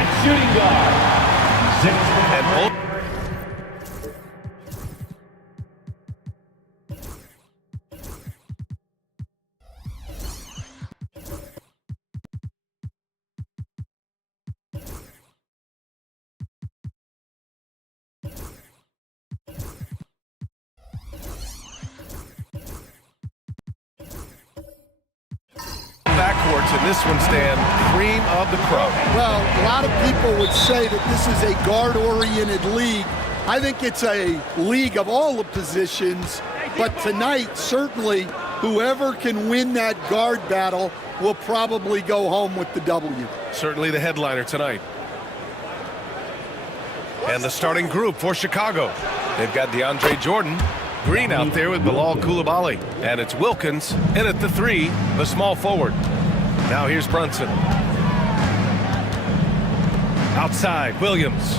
At shooting guard, 6'4". And both backcourts in this one, Stan, cream of the crop. Well, a lot of people would say that this is a guard-oriented league. I think it's a league of all the positions, but tonight, certainly, whoever can win that guard battle will probably go home with the W. Certainly the headliner tonight. And the starting group for Chicago. They've got DeAndre Jordan, Green out there with Bilal Coulibaly. And it's Wilkins in at the 3, the small forward. Now here's Brunson. Outside, Williams.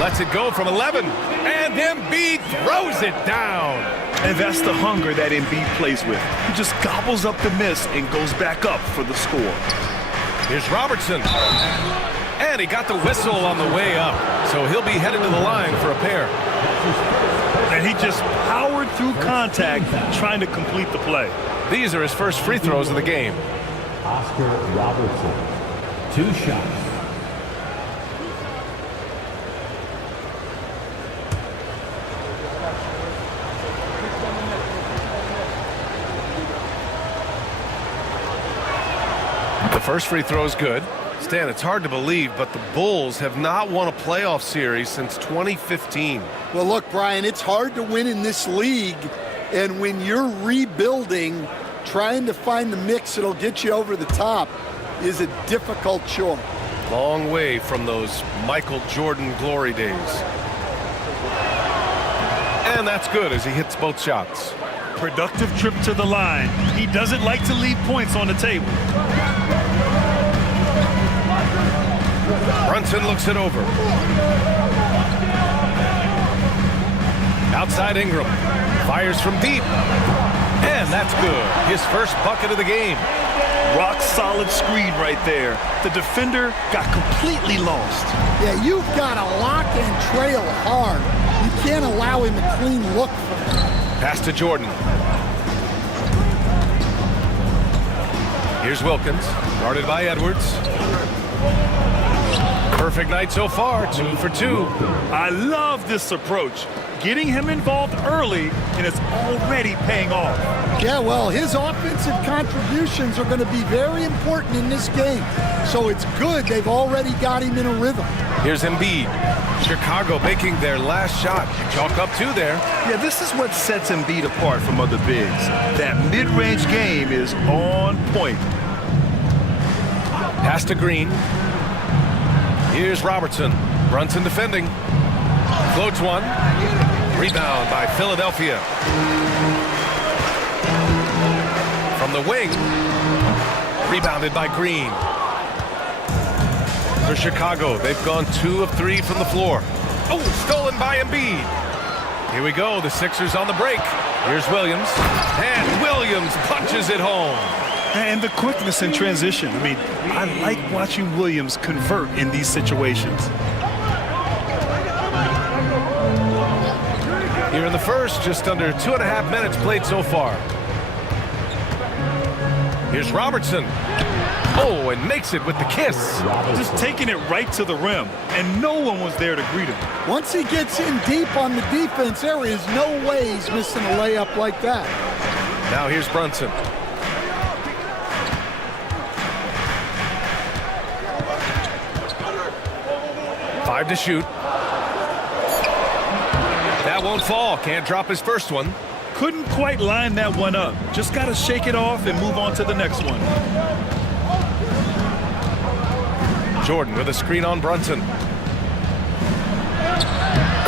Lets it go from 11. And Embiid throws it down. And that's the hunger that Embiid plays with. He just gobbles up the miss and goes back up for the score. Here's Robertson. And he got the whistle on the way up. So he'll be headed to the line for a pair. And he just powered through contact trying to complete the play. These are his first free throws of the game. Oscar Robertson, 2 shots. The first free throw is good. Stan, it's hard to believe, but the Bulls have not won a playoff series since 2015. Well, look, Brian, it's hard to win in this league, and when you're rebuilding, trying to find the mix that'll get you over the top is a difficult chore. Long way from those Michael Jordan glory days. And that's good as he hits both shots. Productive trip to the line. He doesn't like to leave points on the table. Brunson looks it over. Outside Ingram. Fires from deep. And that's good. His first bucket of the game. Rock solid screen right there. The defender got completely lost. Yeah, you've got to lock and trail hard. You can't allow him a clean look from him. Pass to Jordan. Here's Wilkins, guarded by Edwards. Perfect night so far, 2 for 2. I love this approach. Getting him involved early, and it's already paying off. Yeah, well, his offensive contributions are going to be very important in this game. So it's good they've already got him in a rhythm. Here's Embiid. Chicago making their last shot. Chalk up 2 there. Yeah, this is what sets Embiid apart from other bigs. That mid-range game is on point. Pass to Green. Here's Robertson. Brunson defending. Floats one. Rebound by Philadelphia. From the wing. Rebounded by Green. For Chicago, they've gone 2 of 3 from the floor. Oh, stolen by Embiid. Here we go, the Sixers on the break. Here's Williams. And Williams punches it home. And the quickness in transition. I mean, I like watching Williams convert in these situations. Here in the first, just under 2.5 minutes played so far. Here's Robertson. Oh, and makes it with the kiss. Just taking it right to the rim, and no one was there to greet him. Once he gets in deep on the defense, there is no way he's missing a layup like that. Now here's Brunson. Five to shoot. That won't fall. Can't drop his first one. Couldn't quite line that one up. Just got to shake it off and move on to the next one. Jordan with a screen on Brunson.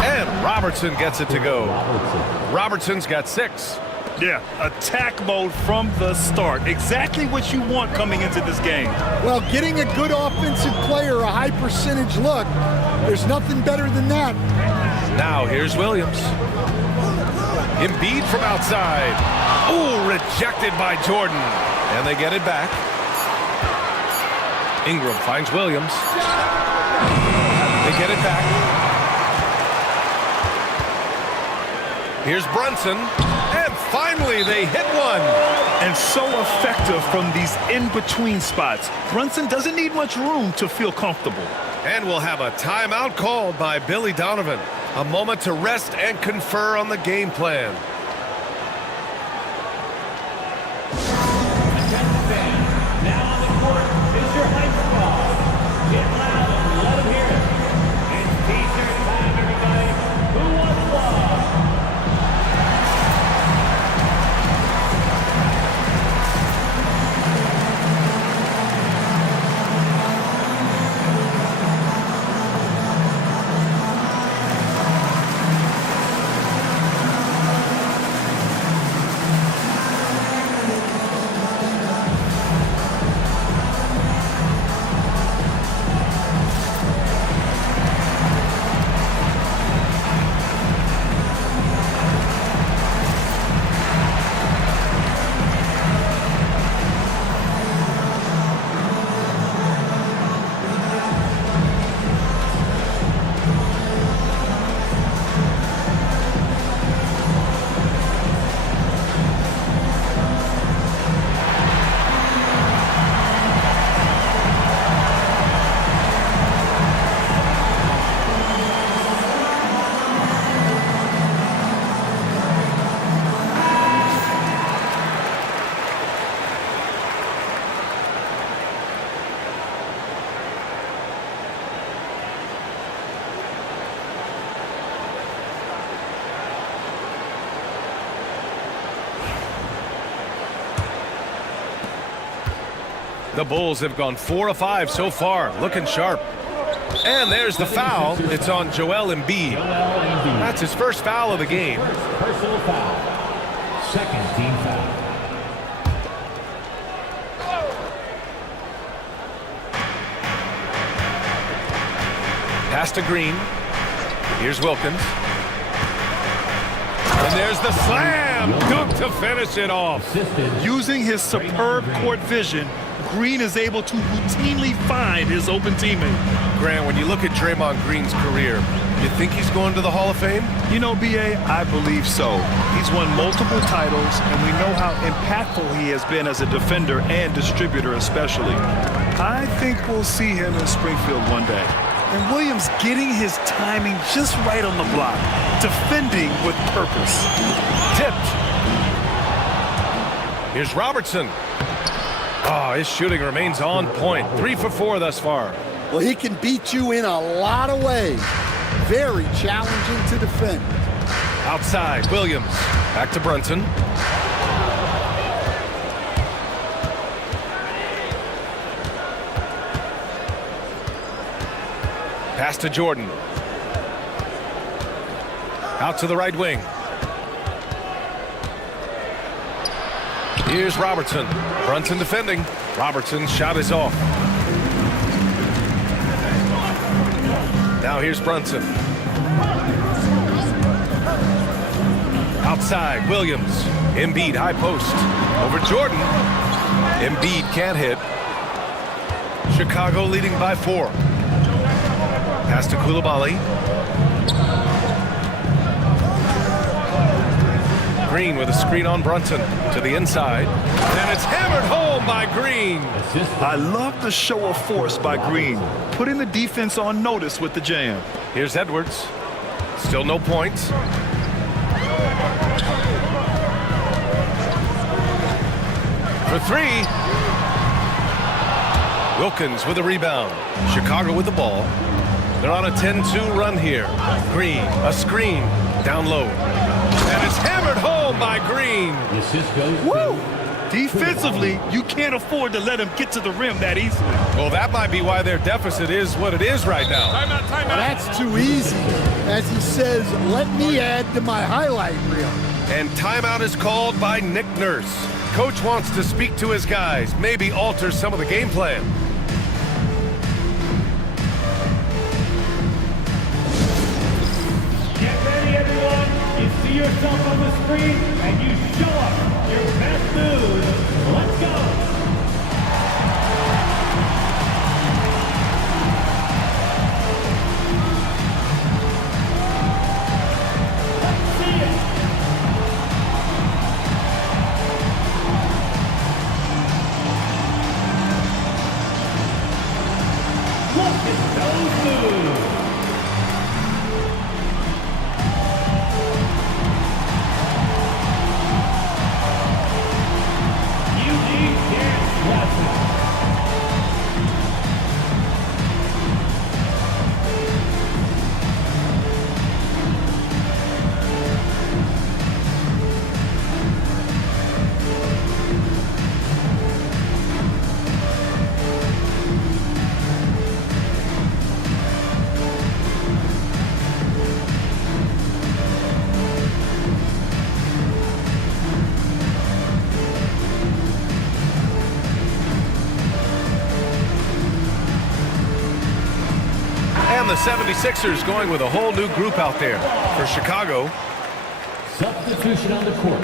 And Robertson gets it to go. Robertson's got 6. Yeah, attack mode from the start. Exactly what you want coming into this game. Well, getting a good offensive player a high percentage look, there's nothing better than that. Now here's Williams. Embiid from outside. Ooh, rejected by Jordan. And they get it back. Ingram finds Williams. They get it back. Here's Brunson. And finally, they hit one. And so effective from these in-between spots. Brunson doesn't need much room to feel comfortable. And we'll have a timeout called by Billy Donovan. A moment to rest and confer on the game plan. Now on the court is your high squad. Get loud and let them hear it. It's T-shirt time, everybody. Who wants love? The Bulls have gone 4 of 5 so far, looking sharp. And there's the foul. It's on Joel Embiid. That's his first foul of the game. Personal foul. Second team foul. Pass to Green. Here's Wilkins. And there's the slam dunk to finish it off. Using his superb court vision, Green is able to routinely find his open teammate. Grant, when you look at Draymond Green's career, you think he's going to the Hall of Fame? You know, B.A., I believe so. He's won multiple titles, and we know how impactful he has been as a defender and distributor especially. I think we'll see him in Springfield one day. And Williams getting his timing just right on the block, defending with purpose. Tipped. Here's Robertson. Oh, his shooting remains on point. 3 for 4 thus far. Well, he can beat you in a lot of ways. Very challenging to defend. Outside, Williams. Back to Brunson. Pass to Jordan. Out to the right wing. Here's Robertson. Brunson defending. Robertson's shot is off. Now here's Brunson. Outside, Williams. Embiid, high post. Over Jordan. Embiid can't hit. Chicago leading by 4. Pass to Coulibaly. Green with a screen on Brunson to the inside. And it's hammered home by Green. I love the show of force by Green, putting the defense on notice with the jam. Here's Edwards. Still no points. For 3. Wilkins with a rebound. Chicago with the ball. They're on a 10-2 run here. Green, a screen, down low. And it's hammered home by Green. The assist goes Woo! Defensively, you can't afford to let him get to the rim that easily. Well, that might be why their deficit is what it is right now. Well, that's too easy. As he says, let me add to my highlight reel. And timeout is called by Nick Nurse. Coach wants to speak to his guys, maybe alter some of the game plan. Get ready, everyone. You see yourself on the screen, and you show up your best moves. Let's go. And the 76ers going with a whole new group out there for Chicago. Substitution on the court.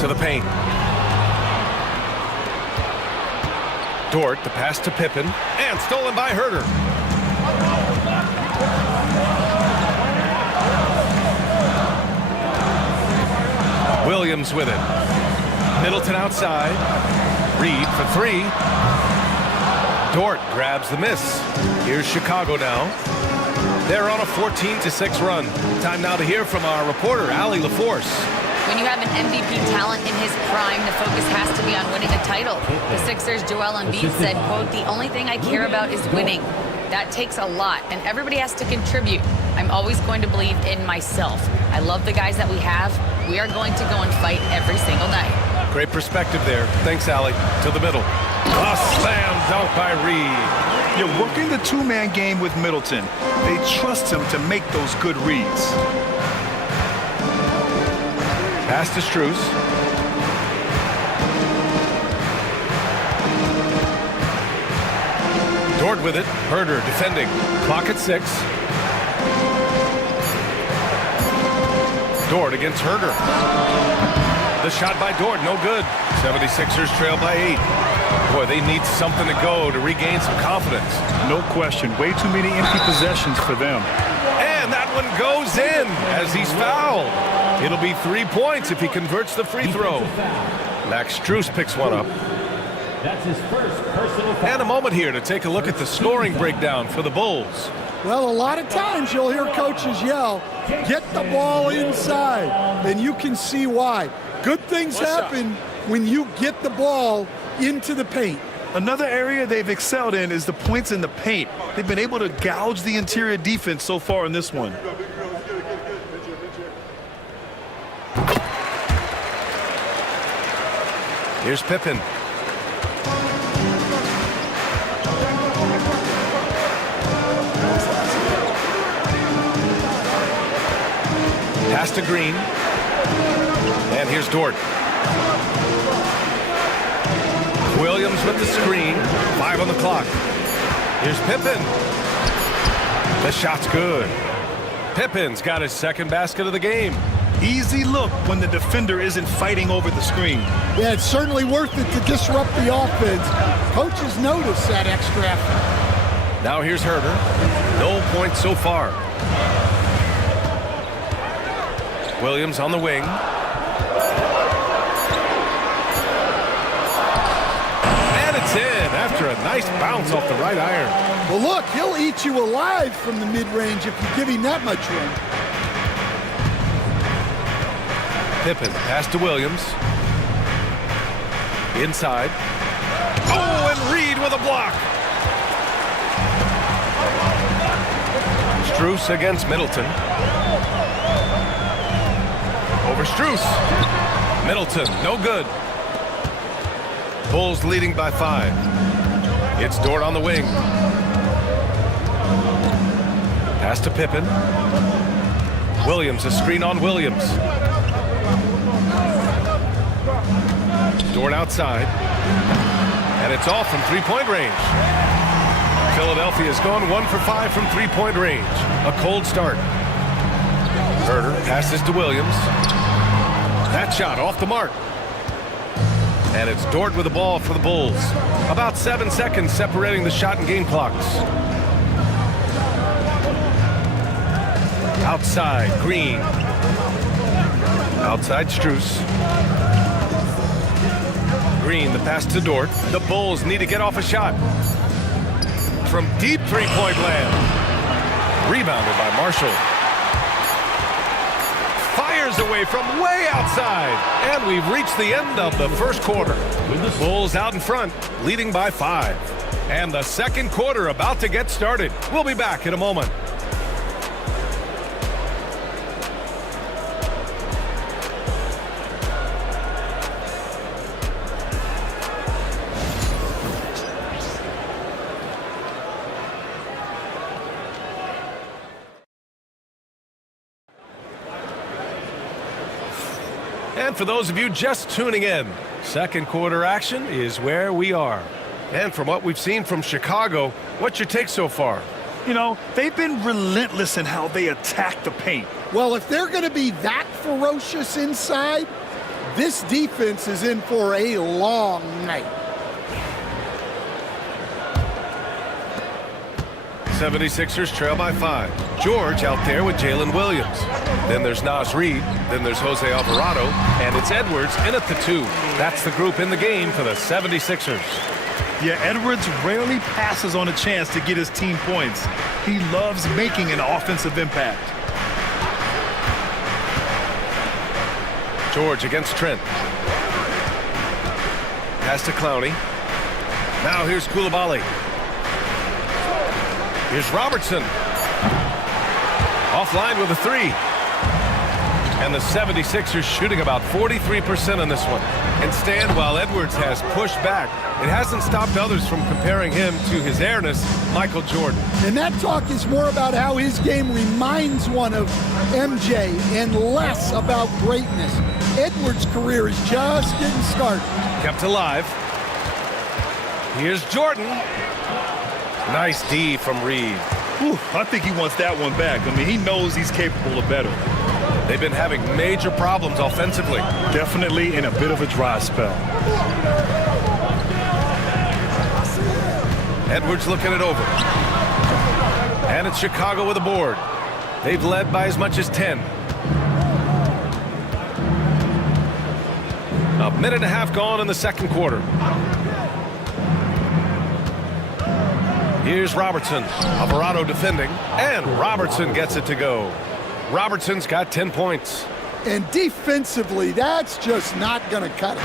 To the paint. Dort, the pass to Pippen, and stolen by Herter. Williams with it. Middleton outside. Reed for three. Dort grabs the miss. Here's Chicago now. They're on a 14-6 run. Time now to hear from our reporter, Allie LaForce. When you have an MVP talent in his prime, the focus has to be on winning a title. The Sixers' Joel Embiid said, quote, "The only thing I care about is winning." That takes a lot, and everybody has to contribute. I'm always going to believe in myself. I love the guys that we have. We are going to go and fight every single night. Great perspective there. Thanks, Allie. To the middle. A slam dunk by Reed. You're working the two-man game with Middleton. They trust him to make those good reads. Pass to Strus. Dort with it. Herter defending. Clock at 6. Dort against Herter. The shot by Dort, no good. 76ers trail by 8. Boy, they need something to go to regain some confidence. No question. Way too many empty possessions for them. And that one goes in as he's fouled. It'll be 3 points if he converts the free throw. Max Strus picks one up. That's his first personal foul. And a moment here to take a look at the scoring breakdown for the Bulls. Well, a lot of times you'll hear coaches yell, "Get the ball inside," and you can see why. Good things happen when you get the ball into the paint. Another area they've excelled in is the points in the paint. They've been able to gouge the interior defense so far in this one. Here's Pippen. Pass to Green. And here's Dort. Williams with the screen. 5 on the clock. Here's Pippen. The shot's good. Pippen's got his second basket of the game. Easy look when the defender isn't fighting over the screen. Yeah, it's certainly worth it to disrupt the offense. Coaches notice that extra effort. Now here's Herter. No points so far. Williams on the wing. And it's in after a nice bounce off the right iron. Well, look, he'll eat you alive from the mid-range if you give him that much room. Pippen, pass to Williams. Inside. Oh, and Reed with a block. Strus against Middleton. Over Strus. Middleton, no good. Bulls leading by 5. It's Dort on the wing. Pass to Pippen. Williams, a screen on Williams. Dort outside. And it's off from three-point range. Philadelphia's gone 1 for 5 from three-point range. A cold start. Herter passes to Williams. That shot off the mark. And it's Dort with the ball for the Bulls. About 7 seconds separating the shot and game clocks. Outside, Green. Outside, Strus. Green, the pass to Dort. The Bulls need to get off a shot. From deep three-point land. Rebounded by Marshall. Fires away from way outside. And we've reached the end of the first quarter. With the Bulls out in front, leading by 5. And the second quarter about to get started. We'll be back in a moment. And for those of you just tuning in, second quarter action is where we are. And from what we've seen from Chicago, what's your take so far? You know, they've been relentless in how they attack the paint. Well, if they're going to be that ferocious inside, this defense is in for a long night. 76ers trail by 5. George out there with Jalen Williams. Then there's Naz Reid. Then there's Jose Alvarado. And it's Edwards in at the 2. That's the group in the game for the 76ers. Yeah, Edwards rarely passes on a chance to get his team points. He loves making an offensive impact. George against Trent. Pass to Clowney. Now here's Coulibaly. Here's Robertson. Offline with a 3. And the 76ers shooting about 43% on this one. And Stan, while Edwards has pushed back, it hasn't stopped others from comparing him to his airness, Michael Jordan. And that talk is more about how his game reminds one of MJ and less about greatness. Edwards' career is just getting started. Kept alive. Here's Jordan. Nice D from Reid. Whew, I think he wants that one back. I mean, he knows he's capable of better. They've been having major problems offensively. Definitely in a bit of a dry spell. Edwards looking it over. And it's Chicago with a board. They've led by as much as 10. A minute and a half gone in the second quarter. Here's Robertson. Alvarado defending. And Robertson gets it to go. Robertson's got 10 points. And defensively, that's just not going to cut it.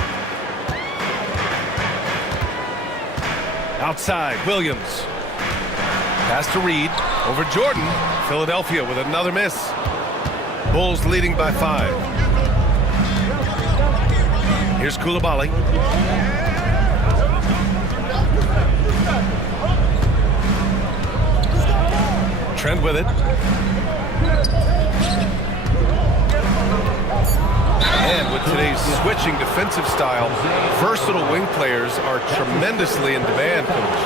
Outside, Williams. Pass to Reid. Over Jordan. Philadelphia with another miss. Bulls leading by 5. Here's Coulibaly. Trent with it. And with today's switching defensive style, versatile wing players are tremendously in demand, Coach.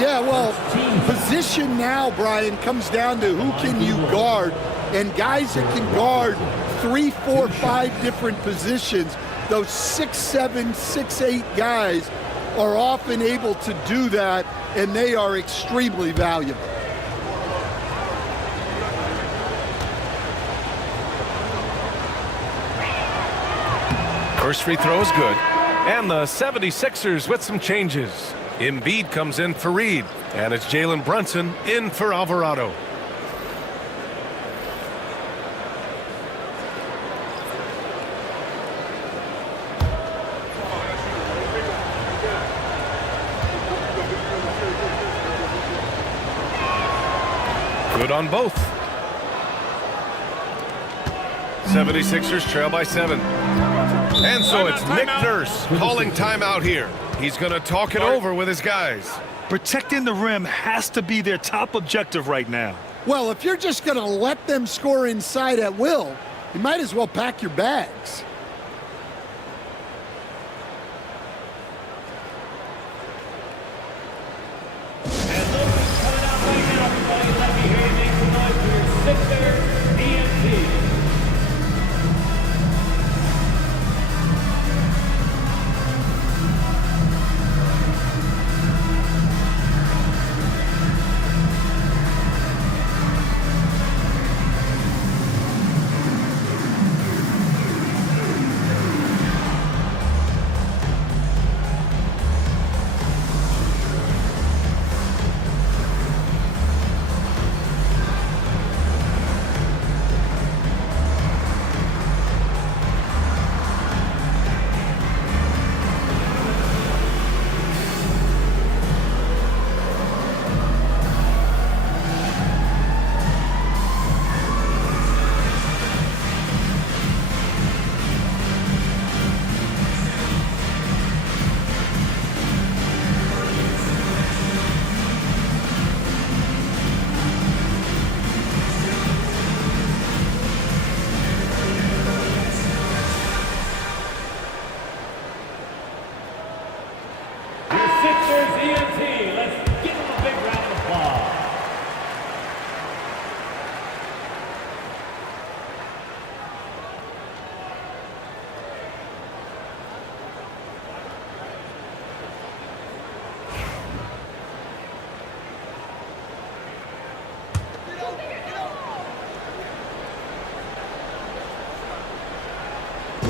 Yeah, well, position now, Brian, comes down to who can you guard. And guys that can guard 3, 4, 5 different positions, those 6'7", 6'8" guys are often able to do that, and they are extremely valuable. First free throw is good. And the 76ers with some changes. Embiid comes in for Reid. And it's Jalen Brunson in for Alvarado. Good on both. 76ers trail by 7. And so it's Nick Nurse calling timeout here. He's going to talk it over with his guys. Protecting the rim has to be their top objective right now. Well, if you're just going to let them score inside at will, you might as well pack your bags.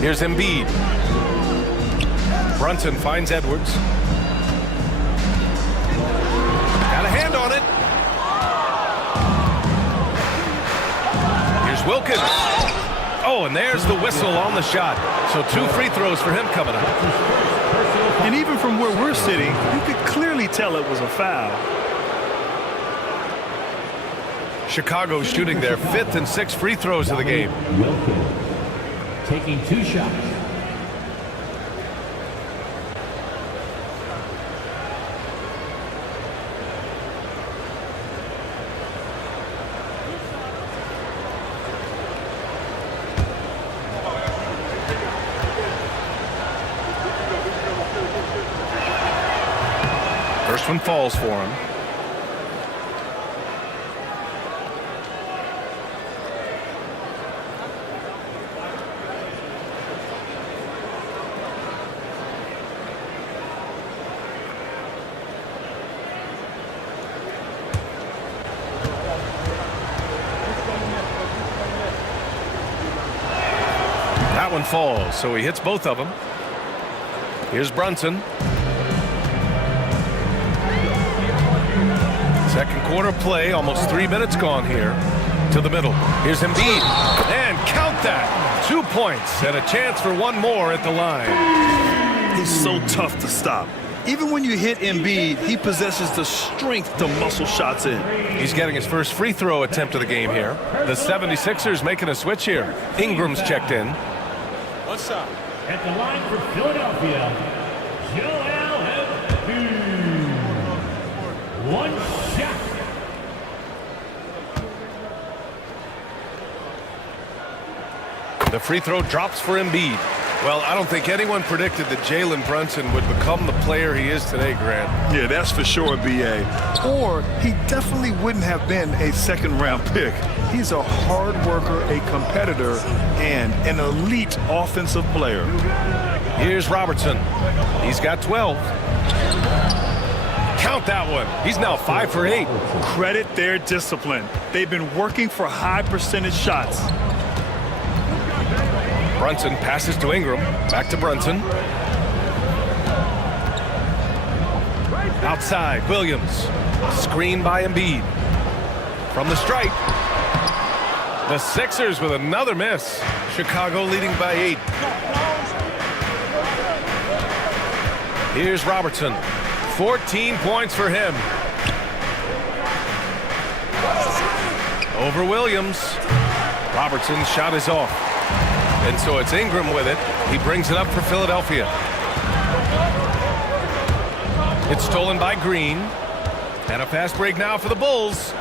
Here's Embiid. Brunson finds Edwards. Got a hand on it. Here's Wilkins. Oh, and there's the whistle on the shot. So 2 free throws for him coming up. And even from where we're sitting, you could clearly tell it was a foul. Chicago shooting their 5th and 6th free throws of the game. Wilkins taking 2 shots. First one falls for him. That one falls, so he hits both of them. Here's Brunson. Second quarter play, almost 3 minutes gone here. To the middle. Here's Embiid. And count that. 2 points and a chance for one more at the line. He's so tough to stop. Even when you hit Embiid, he possesses the strength to muscle shots in. He's getting his first free throw attempt of the game here. The 76ers making a switch here. Ingram's checked in. What's up? At the line for Philadelphia, Joel Embiid. 1 shot. The free throw drops for Embiid. Well, I don't think anyone predicted that Jalen Brunson would become the player he is today, Grant. Yeah, that's for sure, B.A. Or he definitely wouldn't have been a second-round pick. He's a hard worker, a competitor, and an elite offensive player. Here's Robertson. He's got 12. Count that one. He's now 5 for 8. Credit their discipline. They've been working for high percentage shots. Brunson passes to Ingram. Back to Brunson. Outside, Williams. Screen by Embiid. From the stripe. The Sixers with another miss. Chicago leading by 8. Here's Robertson. 14 points for him. Over Williams. Robertson's shot is off. And so it's Ingram with it. He brings it up for Philadelphia. It's stolen by Green. And a fast break now for the Bulls.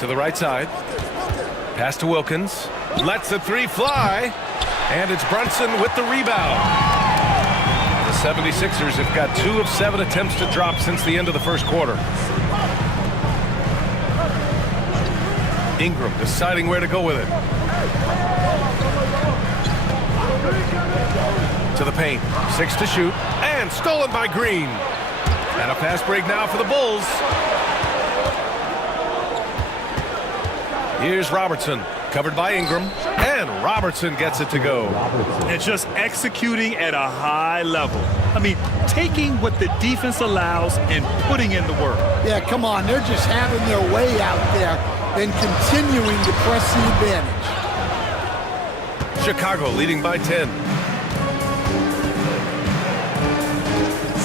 To the right side. Pass to Wilkins. Lets the 3 fly. And it's Brunson with the rebound. The 76ers have got 2 of 7 attempts to drop since the end of the first quarter. Ingram deciding where to go with it. To the paint. 6 to shoot. And stolen by Green. And a fast break now for the Bulls. Here's Robertson. Covered by Ingram. And Robertson gets it to go. And just executing at a high level. I mean, taking what the defense allows and putting in the work. Yeah, come on. They're just having their way out there and continuing to press the advantage. Chicago leading by 10.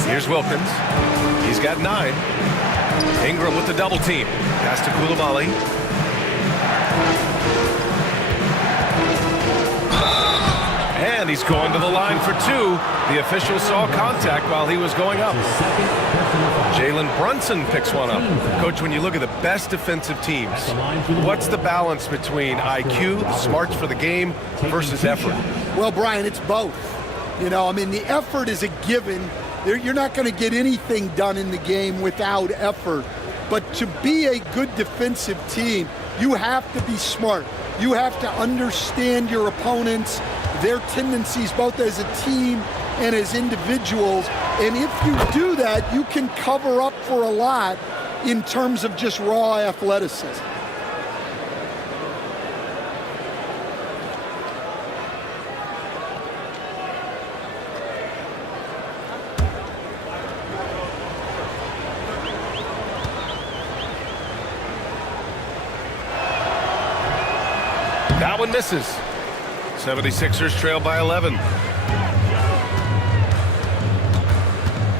Here's Wilkins. He's got 9. Ingram with the double team. Pass to Coulibaly. And he's going to the line for 2. The official saw contact while he was going up. Jalen Brunson picks one up. Coach, when you look at the best defensive teams, what's the balance between IQ, the smarts for the game, versus effort? Well, Brian, it's both. You know, I mean, the effort is a given. You're not going to get anything done in the game without effort. But to be a good defensive team, you have to be smart. You have to understand your opponents, their tendencies, both as a team and as individuals. And if you do that, you can cover up for a lot in terms of just raw athleticism. That one misses. 76ers trail by 11.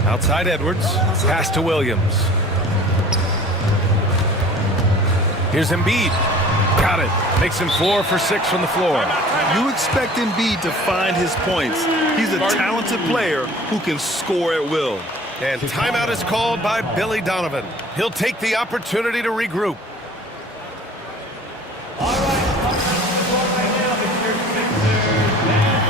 Outside Edwards. Pass to Williams. Here's Embiid. Got it. Makes him 4 for 6 from the floor. You expect Embiid to find his points. He's a talented player who can score at will. And timeout is called by Billy Donovan. He'll take the opportunity to regroup. All right, coming out on the floor right now, Mr. Sixers, Nance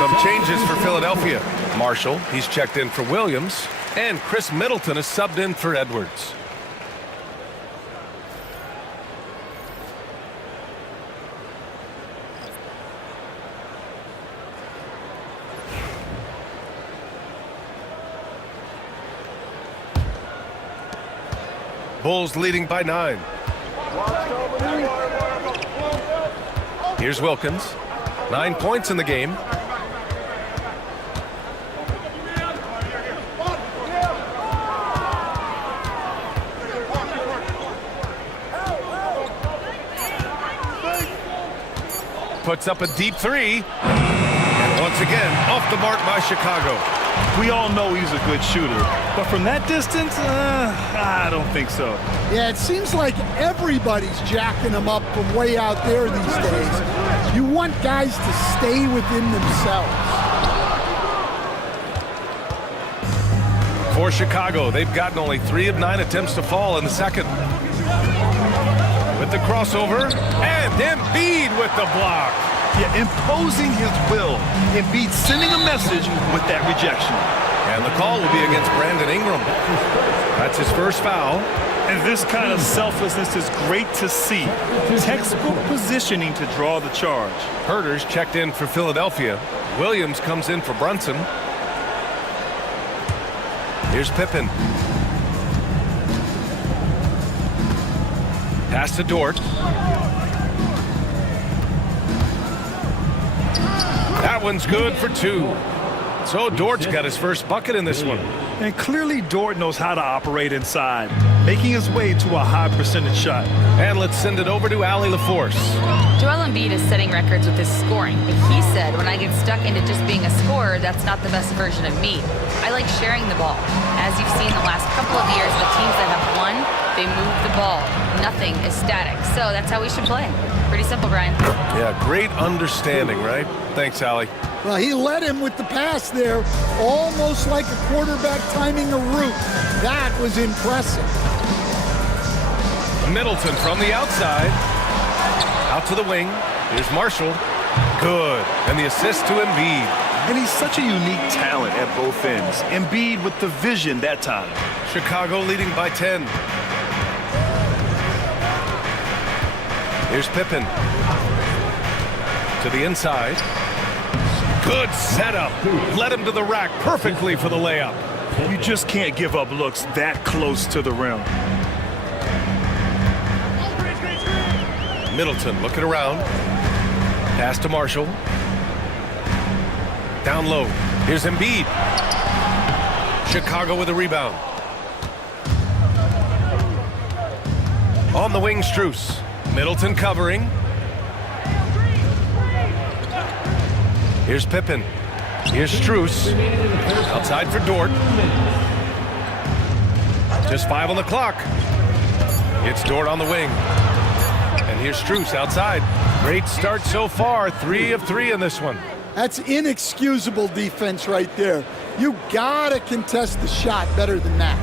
Some changes for Philadelphia. Marshall, he's checked in for Williams. And Chris Middleton is subbed in for Edwards. Bulls leading by 9. Here's Wilkins. 9 points in the game. Puts up a deep 3. And once again, off the mark by Chicago. We all know he's a good shooter, but from that distance, I don't think so. Yeah, it seems like everybody's jacking him up from way out there these days. You want guys to stay within themselves. For Chicago, they've gotten only 3 of 9 attempts to fall in the second. With the crossover, and Embiid with the block. Yeah, imposing his will. Embiid sending a message with that rejection. And the call will be against Brandon Ingram. That's his first foul. And this kind of selflessness is great to see. Textbook positioning to draw the charge. Herter's checked in for Philadelphia. Williams comes in for Brunson. Here's Pippen. Pass to Dort. That one's good for 2. So Dort's got his first bucket in this one. And clearly Dort knows how to operate inside, making his way to a high percentage shot. And let's send it over to Allie LaForce. Joel Embiid is setting records with his scoring, but he said, when I get stuck into just being a scorer, that's not the best version of me. I like sharing the ball. As you've seen the last couple of years, the teams that have won, they move the ball. Nothing is static. So that's how we should play. Pretty simple, Brian. Yeah, great understanding, right? Thanks, Allie. Well, he led him with the pass there, almost like a quarterback timing a route. That was impressive. Middleton from the outside. Out to the wing. Here's Marshall. Good. And the assist to Embiid. And he's such a unique talent at both ends. Embiid with the vision that time. Chicago leading by 10. Here's Pippen. To the inside. Good setup. Led him to the rack perfectly for the layup. You just can't give up looks that close to the rim. Middleton looking around. Pass to Marshall. Down low. Here's Embiid. Chicago with a rebound. On the wing, Strus. Middleton covering. Here's Pippen. Here's Strus. Outside for Dort. Just 5 on the clock. It's Dort on the wing. And here's Strus outside. Great start so far. 3 of 3 in this one. That's inexcusable defense right there. You gotta contest the shot better than that.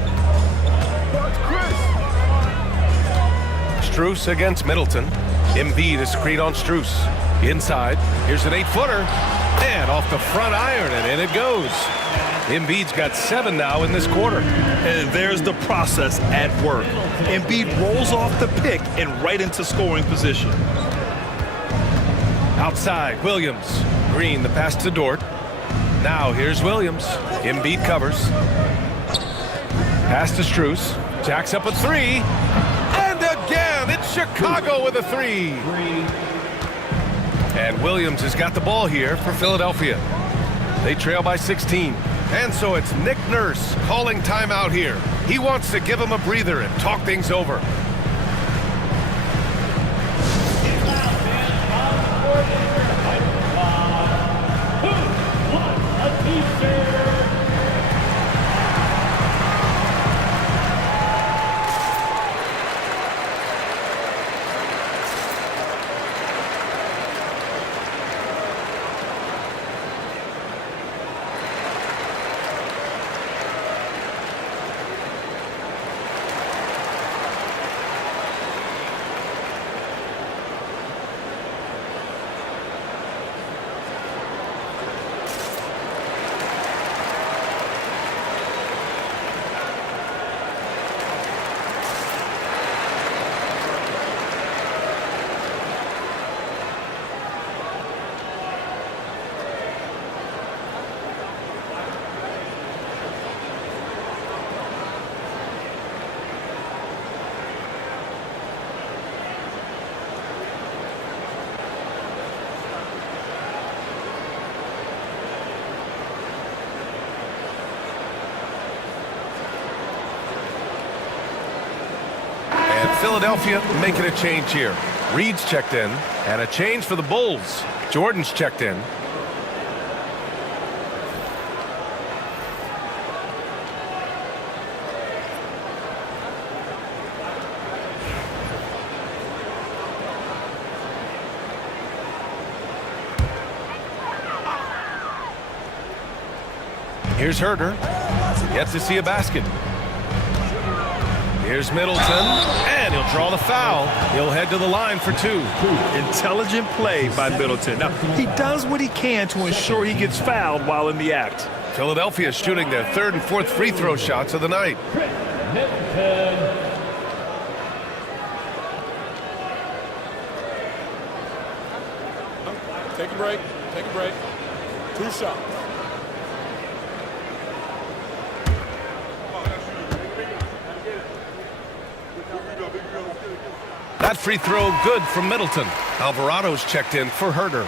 Strus against Middleton. Embiid is screen on Strus. Inside. Here's an 8-footer. And off the front iron, and in it goes. Embiid's got 7 now in this quarter. And there's the process at work. Embiid rolls off the pick and right into scoring position. Outside, Williams. Green, the pass to Dort. Now here's Williams. Embiid covers. Pass to Strus. Jacks up a 3. And again, it's Chicago with a 3. And Williams has got the ball here for Philadelphia. They trail by 16. And so it's Nick Nurse calling timeout here. He wants to give him a breather and talk things over. Philadelphia making a change here. Reed's checked in, and a change for the Bulls. Jordan's checked in. Here's Herter. Gets to see a basket. Here's Middleton, and he'll draw the foul. He'll head to the line for 2. Intelligent play by Middleton. Now, he does what he can to ensure he gets fouled while in the act. Philadelphia is shooting their 3rd and 4th free throw shots of the night. Take a break. Take a break. 2 shots. That free throw good from Middleton. Alvarado's checked in for Herter.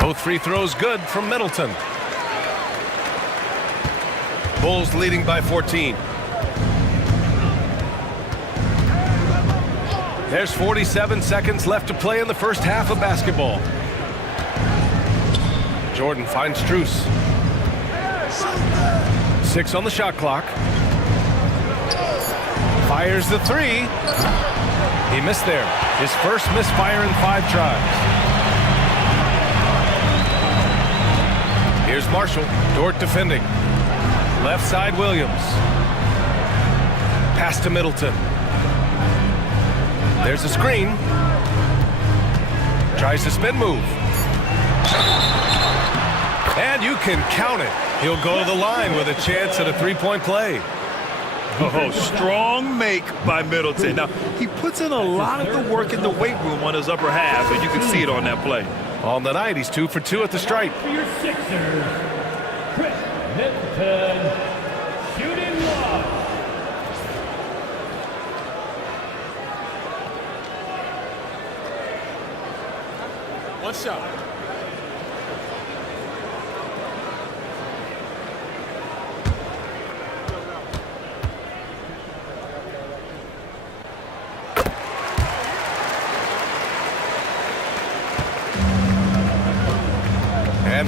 Both free throws good from Middleton. Bulls leading by 14. There's 47 seconds left to play in the first half of basketball. Jordan finds Strus. 6 on the shot clock. Fires the 3. He missed there. His first misfire in 5 tries. Here's Marshall. Dort defending. Left side Williams. Pass to Middleton. There's a screen. Tries to spin move. And you can count it. He'll go to the line with a chance at a 3-point play. Oh, strong make by Middleton. Now, he puts in a lot of the work in the weight room on his upper half, and you can see it on that play. On the night, he's 2 for 2 at the stripe. For your Sixers, Chris Middleton, shooting 1. One shot.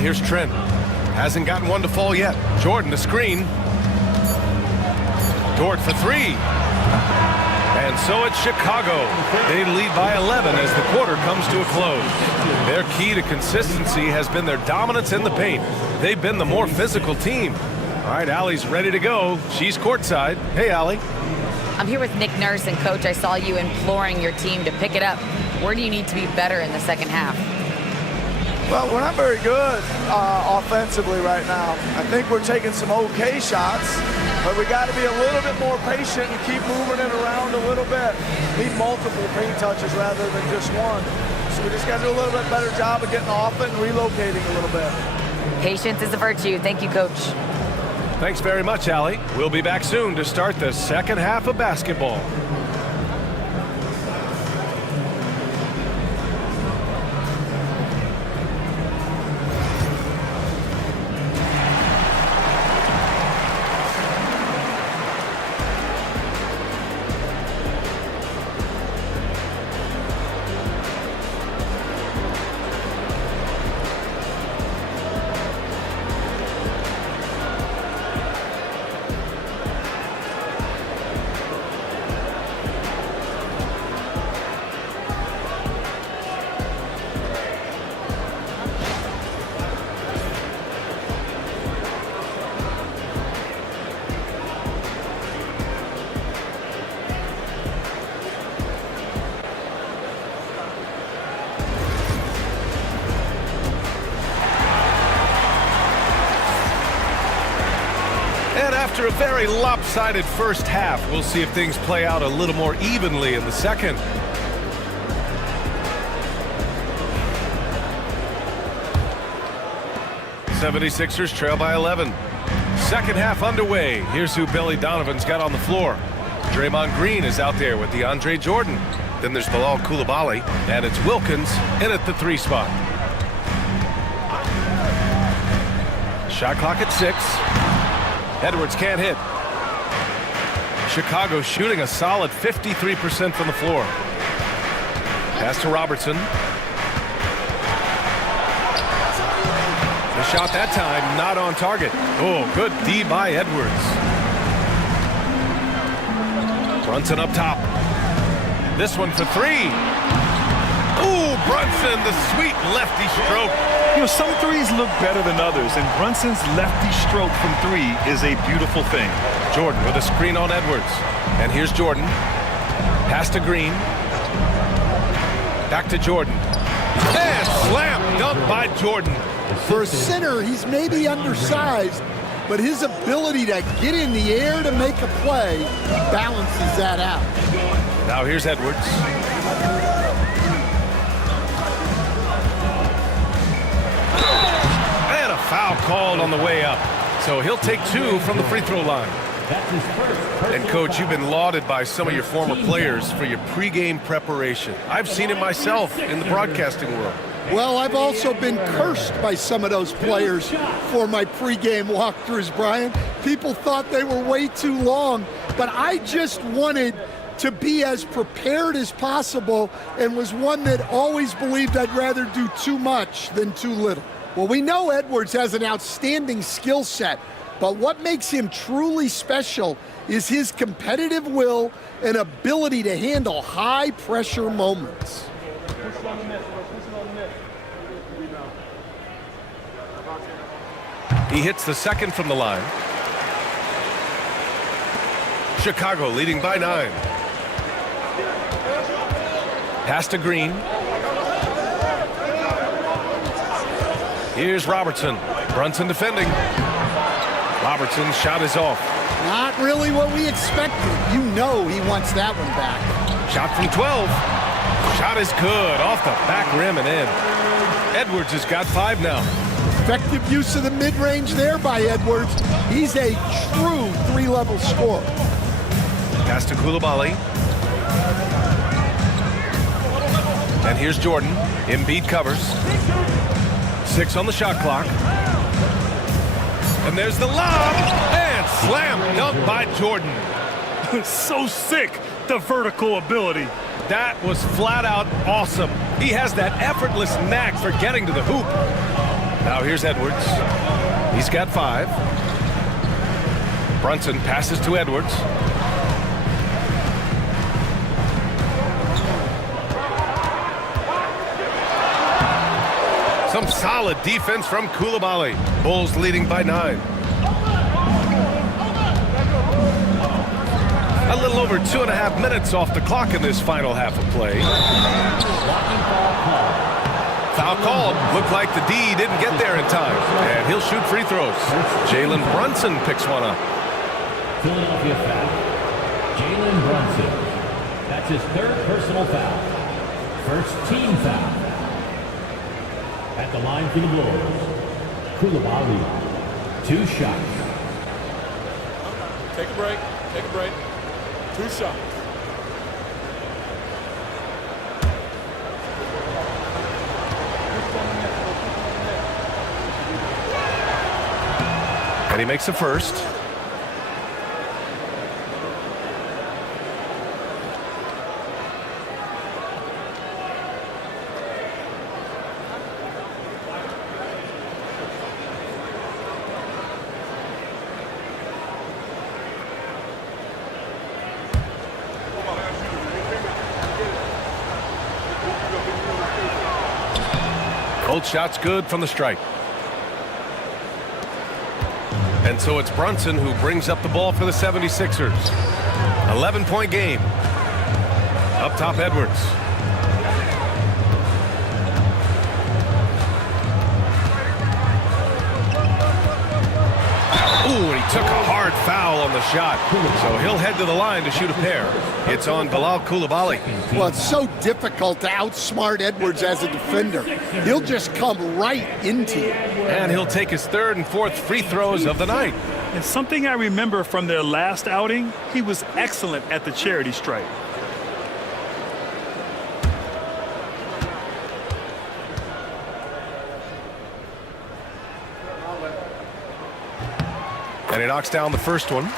here's Trent. Hasn't gotten one to fall yet. Jordan, the screen. Dort for three. And so it's Chicago. They lead by 11 as the quarter comes to a close. Their key to consistency has been their dominance in the paint. They've been the more physical team. All right, Allie's ready to go. She's courtside. Hey, Allie. I'm here with Nick Nurse, and Coach, I saw you imploring your team to pick it up. Where do you need to be better in the second half? Well, we're not very good offensively right now. I think we're taking some okay shots, but we got to be a little bit more patient and keep moving it around a little bit. Need multiple paint touches rather than just one. So we just got to do a little bit better job of getting off it and relocating a little bit. Patience is a virtue. Thank you, Coach. Thanks very much, Allie. We'll be back soon to start the second half of basketball. After a very lopsided first half, we'll see if things play out a little more evenly in the second. '76ers trail by 11. Second half underway. Here's who Billy Donovan's got on the floor. Draymond Green is out there with DeAndre Jordan. Then there's Bilal Coulibaly, and it's Wilkins in at the 3 spot. Shot clock at 6. Edwards can't hit. Chicago shooting a solid 53% from the floor. Pass to Robertson. The shot that time not on target. Oh, good D by Edwards. Brunson up top. This one for 3. Ooh, Brunson, the sweet lefty stroke. You know, some threes look better than others, and Brunson's lefty stroke from 3 is a beautiful thing. Jordan with a screen on Edwards. And here's Jordan. Pass to Green. Back to Jordan. And slam dunk by Jordan. For a center, he's maybe undersized, but his ability to get in the air to make a play balances that out. Now here's Edwards. And a foul called on the way up. So he'll take 2 from the free throw line. And Coach, you've been lauded by some of your former players for your pregame preparation. I've seen it myself in the broadcasting world. Well, I've also been cursed by some of those players for my pregame walkthroughs, Brian. People thought they were way too long, but I just wanted to be as prepared as possible and was one that always believed I'd rather do too much than too little. Well, we know Edwards has an outstanding skill set, but what makes him truly special is his competitive will and ability to handle high-pressure moments. He hits the second from the line. Chicago leading by 9. Pass to Green. Here's Robertson. Brunson defending. Robertson's shot is off. Not really what we expected. You know he wants that one back. Shot from 12. Shot is good. Off the back rim and in. Edwards has got 5 now. Effective use of the mid-range there by Edwards. He's a true 3-level scorer. Pass to Coulibaly. And here's Jordan. Embiid covers. 6 on the shot clock. And there's the lob. And slam dunk by Jordan. So sick, the vertical ability. That was flat out awesome. He has that effortless knack for getting to the hoop. Now here's Edwards. He's got 5. Brunson passes to Edwards. Some solid defense from Coulibaly. Bulls leading by 9. A little over 2.5 minutes off the clock in this final half of play. Foul called. Looked like the D didn't get there in time. And he'll shoot free throws. Jalen Brunson picks one up. Philadelphia foul. Jalen Brunson. That's his 3rd personal foul. First team foul. At the line for the Bulls, Coulibaly. 2 shots. Take a break. Take a break. 2 shots. And he makes the first. Both shots good from the stripe. And so it's Brunson who brings up the ball for the 76ers. 11-point game. Up top, Edwards. Ooh, and he took a hard foul on the shot. So he'll head to the line to shoot a pair. It's on Bilal Coulibaly. Well, it's so difficult to outsmart Edwards as a defender. He'll just come right into you. And he'll take his 3rd and 4th free throws of the night. And something I remember from their last outing, he was excellent at the charity stripe. And he knocks down the first one.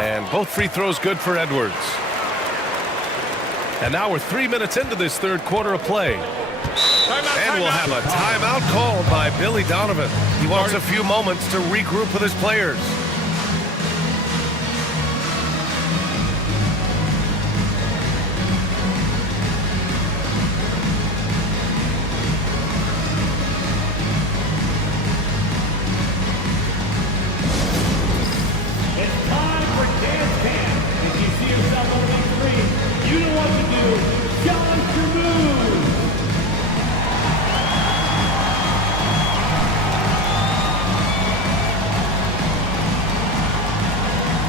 And both free throws good for Edwards. And now we're 3 minutes into this 3rd quarter of play. And we'll have a timeout called by Billy Donovan. He wants a few moments to regroup with his players. It's time for dance camp. If you see yourself opening 3, you know what to do. Challenge your move.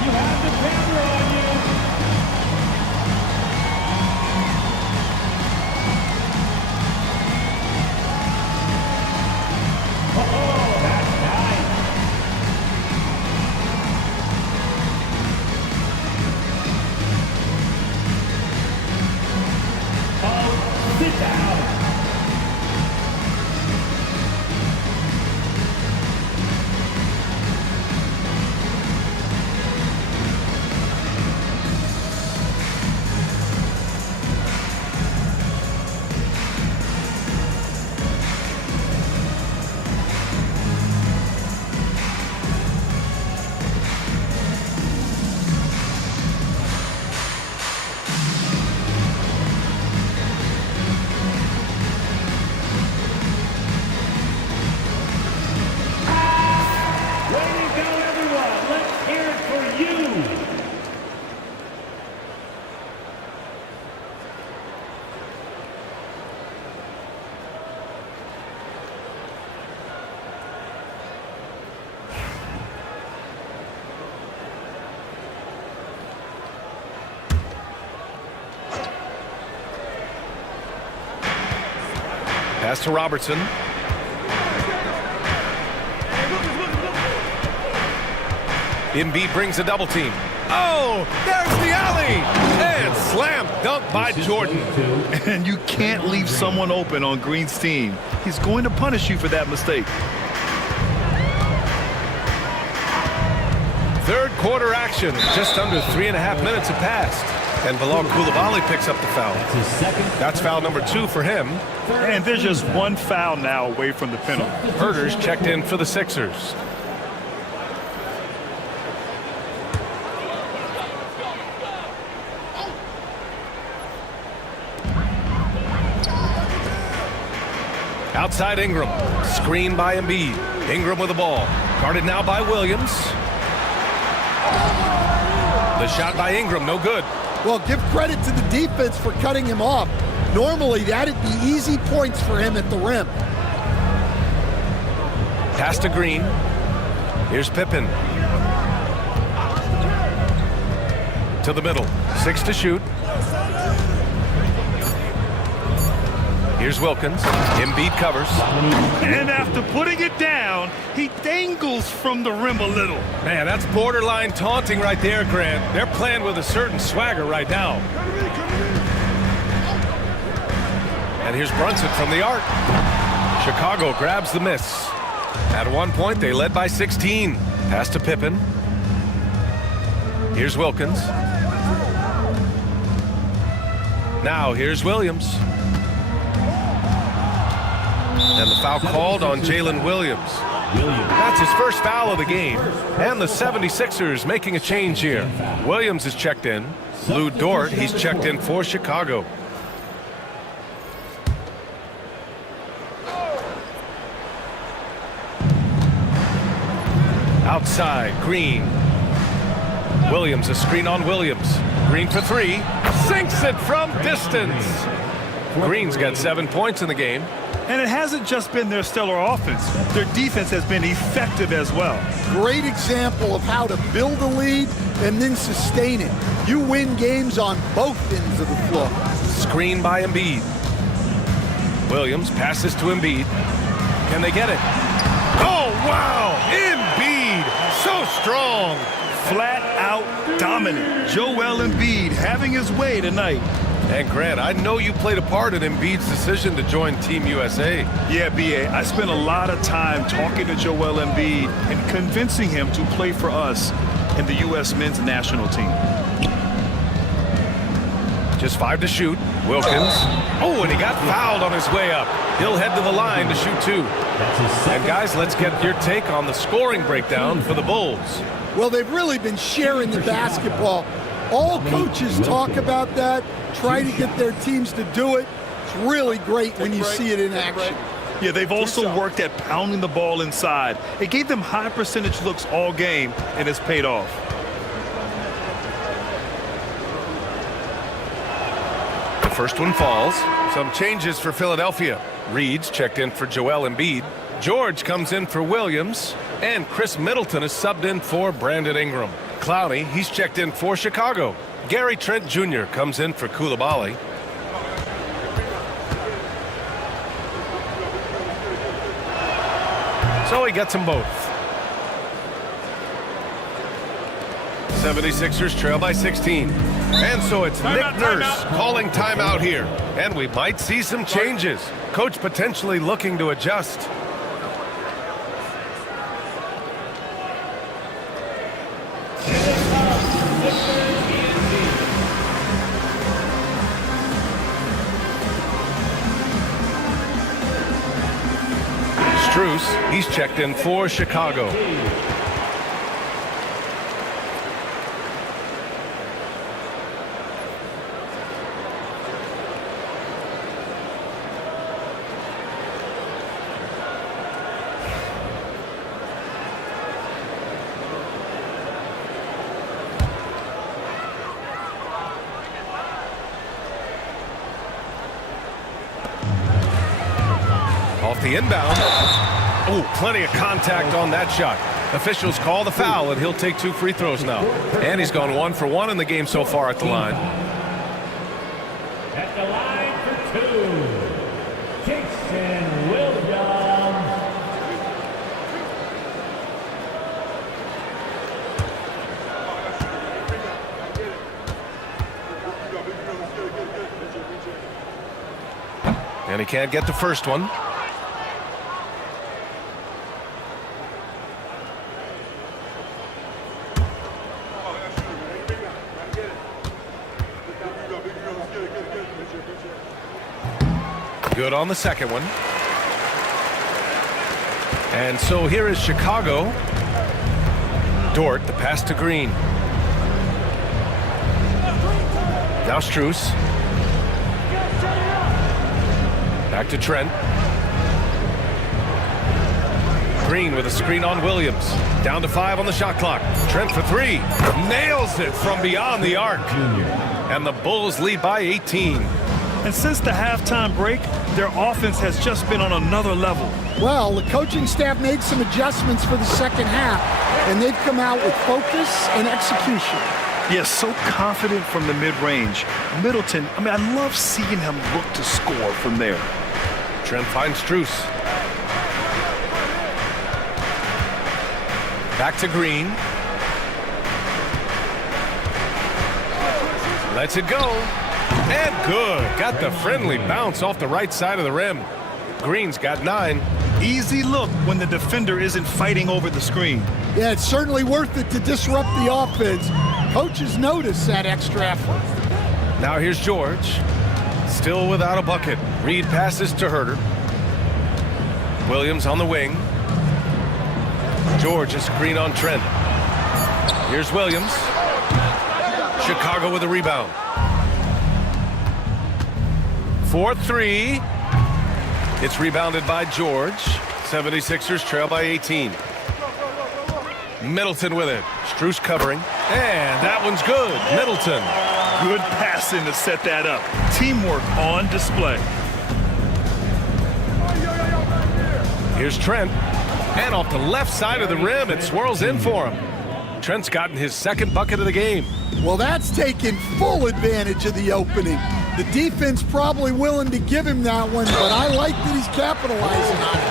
You have the camera on you. Oh, that's nice. Oh, sit down. Way to go, everyone. Let's hear it for you. Pass to Robertson. Embiid brings a double team. Oh, there's the alley. And slam dunk by Jordan. And you can't leave someone open on Green's team. He's going to punish you for that mistake. Third quarter action. Just under 3.5 minutes have passed. And Bilal Coulibaly picks up the foul. That's foul number 2 for him. And there's just one foul now away from the penalty. Herter's checked in for the Sixers. Outside Ingram. Screen by Embiid. Ingram with the ball. Guarded now by Williams. The shot by Ingram, no good. Well, give credit to the defense for cutting him off. Normally, that'd be easy points for him at the rim. Pass to Green. Here's Pippen. To the middle. 6 to shoot. Here's Wilkins. Embiid covers. And after putting it down, he dangles from the rim a little. Man, that's borderline taunting right there, Grant. They're playing with a certain swagger right now. And here's Brunson from the arc. Chicago grabs the miss. At one point, they led by 16. Pass to Pippen. Here's Wilkins. Now here's Williams. And the foul called on Jalen Williams. That's his first foul of the game. And the 76ers making a change here. Williams is checked in. Lou Dort, he's checked in for Chicago. Outside, Green. Williams, a screen on Williams. Green for 3. Sinks it from distance. Green's got 7 points in the game. And it hasn't just been their stellar offense. Their defense has been effective as well. Great example of how to build a lead and then sustain it. You win games on both ends of the floor. Screen by Embiid. Williams passes to Embiid. Can they get it? Oh, wow! Embiid! So strong! Flat out dominant. Joel Embiid having his way tonight. And Grant, I know you played a part in Embiid's decision to join Team USA. Yeah, B.A., I spent a lot of time talking to Joel Embiid and convincing him to play for us in the U.S. men's national team. Just 5 to shoot. Wilkins. Oh, and he got fouled on his way up. He'll head to the line to shoot 2. And guys, let's get your take on the scoring breakdown for the Bulls. Well, they've really been sharing the basketball. All coaches talk about that, try to get their teams to do it. It's really great when you see it in action. Yeah, they've also worked at pounding the ball inside. It gave them high percentage looks all game, and it's paid off. The first one falls. Some changes for Philadelphia. Reed's checked in for Joel Embiid. George comes in for Williams. And Chris Middleton is subbed in for Brandon Ingram. Clowney, he's checked in for Chicago. Gary Trent Jr. comes in for Coulibaly. So he gets them both. 76ers trail by 16. And so it's Nick Nurse calling timeout here. And we might see some changes. Coach potentially looking to adjust. Strus, he's checked in for Chicago. Off the inbound. Oh, plenty of contact on that shot. Officials call the foul, and he'll take 2 free throws now. And he's gone 1 for 1 in the game so far at the line. At the line for 2, Jason Williams. And he can't get the first one. Good on the second one. And so here is Chicago. Dort, the pass to Green. Now Strus. Back to Trent. Green with a screen on Williams. Down to 5 on the shot clock. Trent for 3. Nails it from beyond the arc. And the Bulls lead by 18. And since the halftime break, their offense has just been on another level. Well, the coaching staff made some adjustments for the second half, and they've come out with focus and execution. Yes, so confident from the mid-range. Middleton, I love seeing him look to score from there. Trent finds Strus. Back to Green. Lets it go. And good. Got the friendly bounce off the right side of the rim. Green's got 9. Easy look when the defender isn't fighting over the screen. Yeah, it's certainly worth it to disrupt the offense. Coaches notice that extra effort. Now here's George. Still without a bucket. Reed passes to Herter. Williams on the wing. George, a screen on Trent. Here's Williams. Chicago with a rebound. 4-3. It's rebounded by George. 76ers trail by 18. Middleton with it. Strus covering. And that one's good. Middleton. Good passing to set that up. Teamwork on display. Here's Trent. And off the left side of the rim, it swirls in for him. Trent's gotten his second bucket of the game. Well, that's taken full advantage of the opening. The defense probably willing to give him that one, but I like that he's capitalizing on it.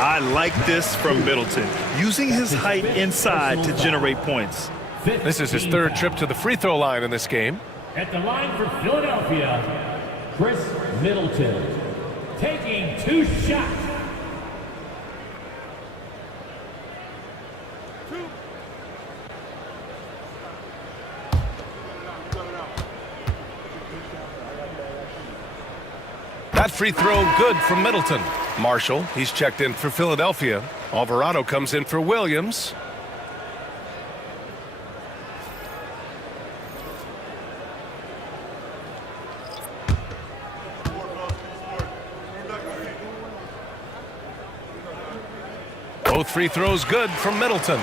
I like this from Middleton, using his height inside to generate points. This is his third trip to the free throw line in this game. At the line for Philadelphia, Chris Middleton, taking 2 shots. That free throw good from Middleton. Marshall, he's checked in for Philadelphia. Alvarado comes in for Williams. Both free throws good from Middleton.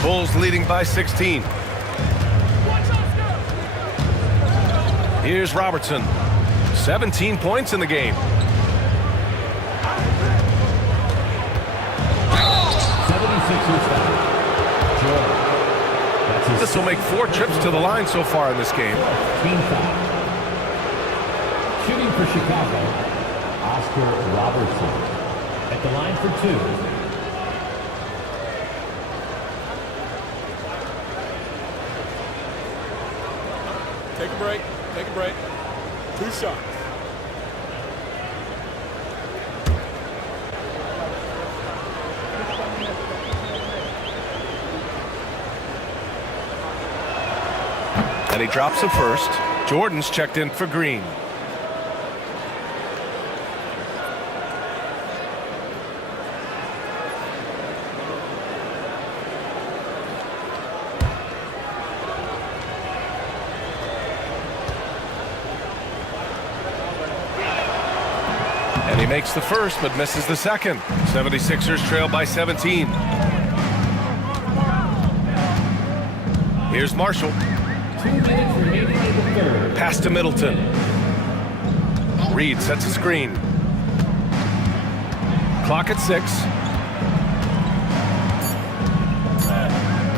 Bulls leading by 16. Here's Robertson. 17 points in the game. 76ers foul. Jordan. That's his This will make 4 trips to the line so far in this game. team foul. Shooting for Chicago, Oscar Robertson. At the line for 2. Take a break. Take a break. 2 shots. And he drops the first. Jordan's checked in for Green. And he makes the first but misses the second. 76ers trail by 17. Here's Marshall. 2 minutes remaining in the third. Pass to Middleton. Reed sets a screen. Clock at 6.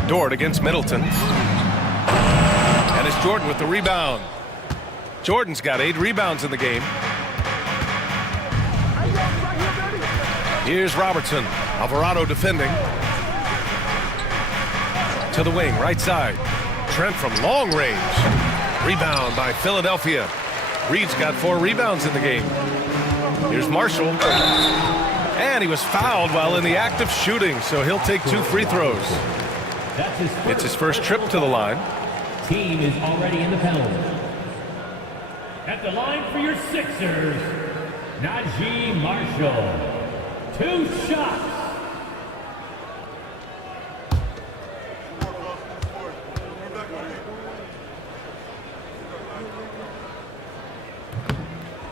Dort against Middleton. And it's Jordan with the rebound. Jordan's got 8 rebounds in the game. Here's Robertson. Alvarado defending. To the wing, right side. Trent from long range. Rebound by Philadelphia. Reed's got 4 rebounds in the game. Here's Marshall. And he was fouled while in the act of shooting, so he'll take 2 free throws. It's his first trip to the line. Team is already in the penalty. At the line for your Sixers, Najee Marshall. 2 shots.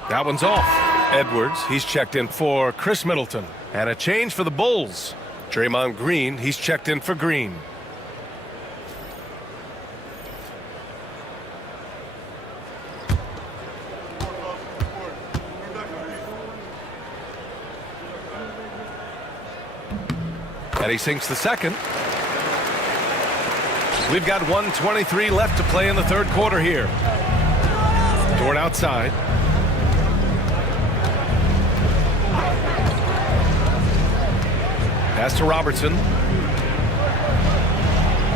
That one's off. Edwards, he's checked in for Chris Middleton. And a change for the Bulls. Draymond Green, he's checked in for Green. And he sinks the second. We've got 1:23 left to play in the third quarter here. Dort outside. Pass to Robertson.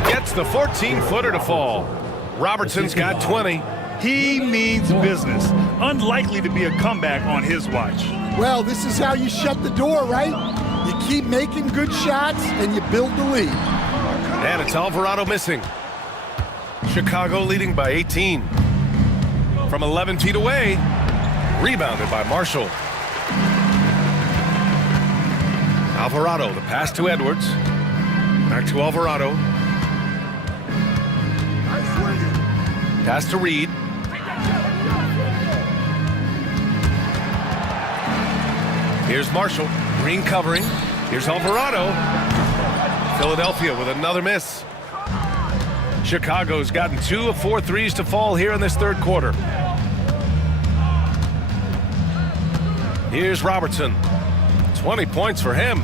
Gets the 14-footer to fall. Robertson's got 20. He means business. Unlikely to be a comeback on his watch. Well, this is how you shut the door, right? You keep making good shots and you build the lead. And it's Alvarado missing. Chicago leading by 18. From 11 feet away. Rebounded by Marshall. Alvarado, the pass to Edwards. Back to Alvarado. Pass to Reed. Here's Marshall. Green covering. Here's Alvarado. Philadelphia with another miss. Chicago's gotten 2 of 4 threes to fall here in this third quarter. Here's Robertson. 20 points for him.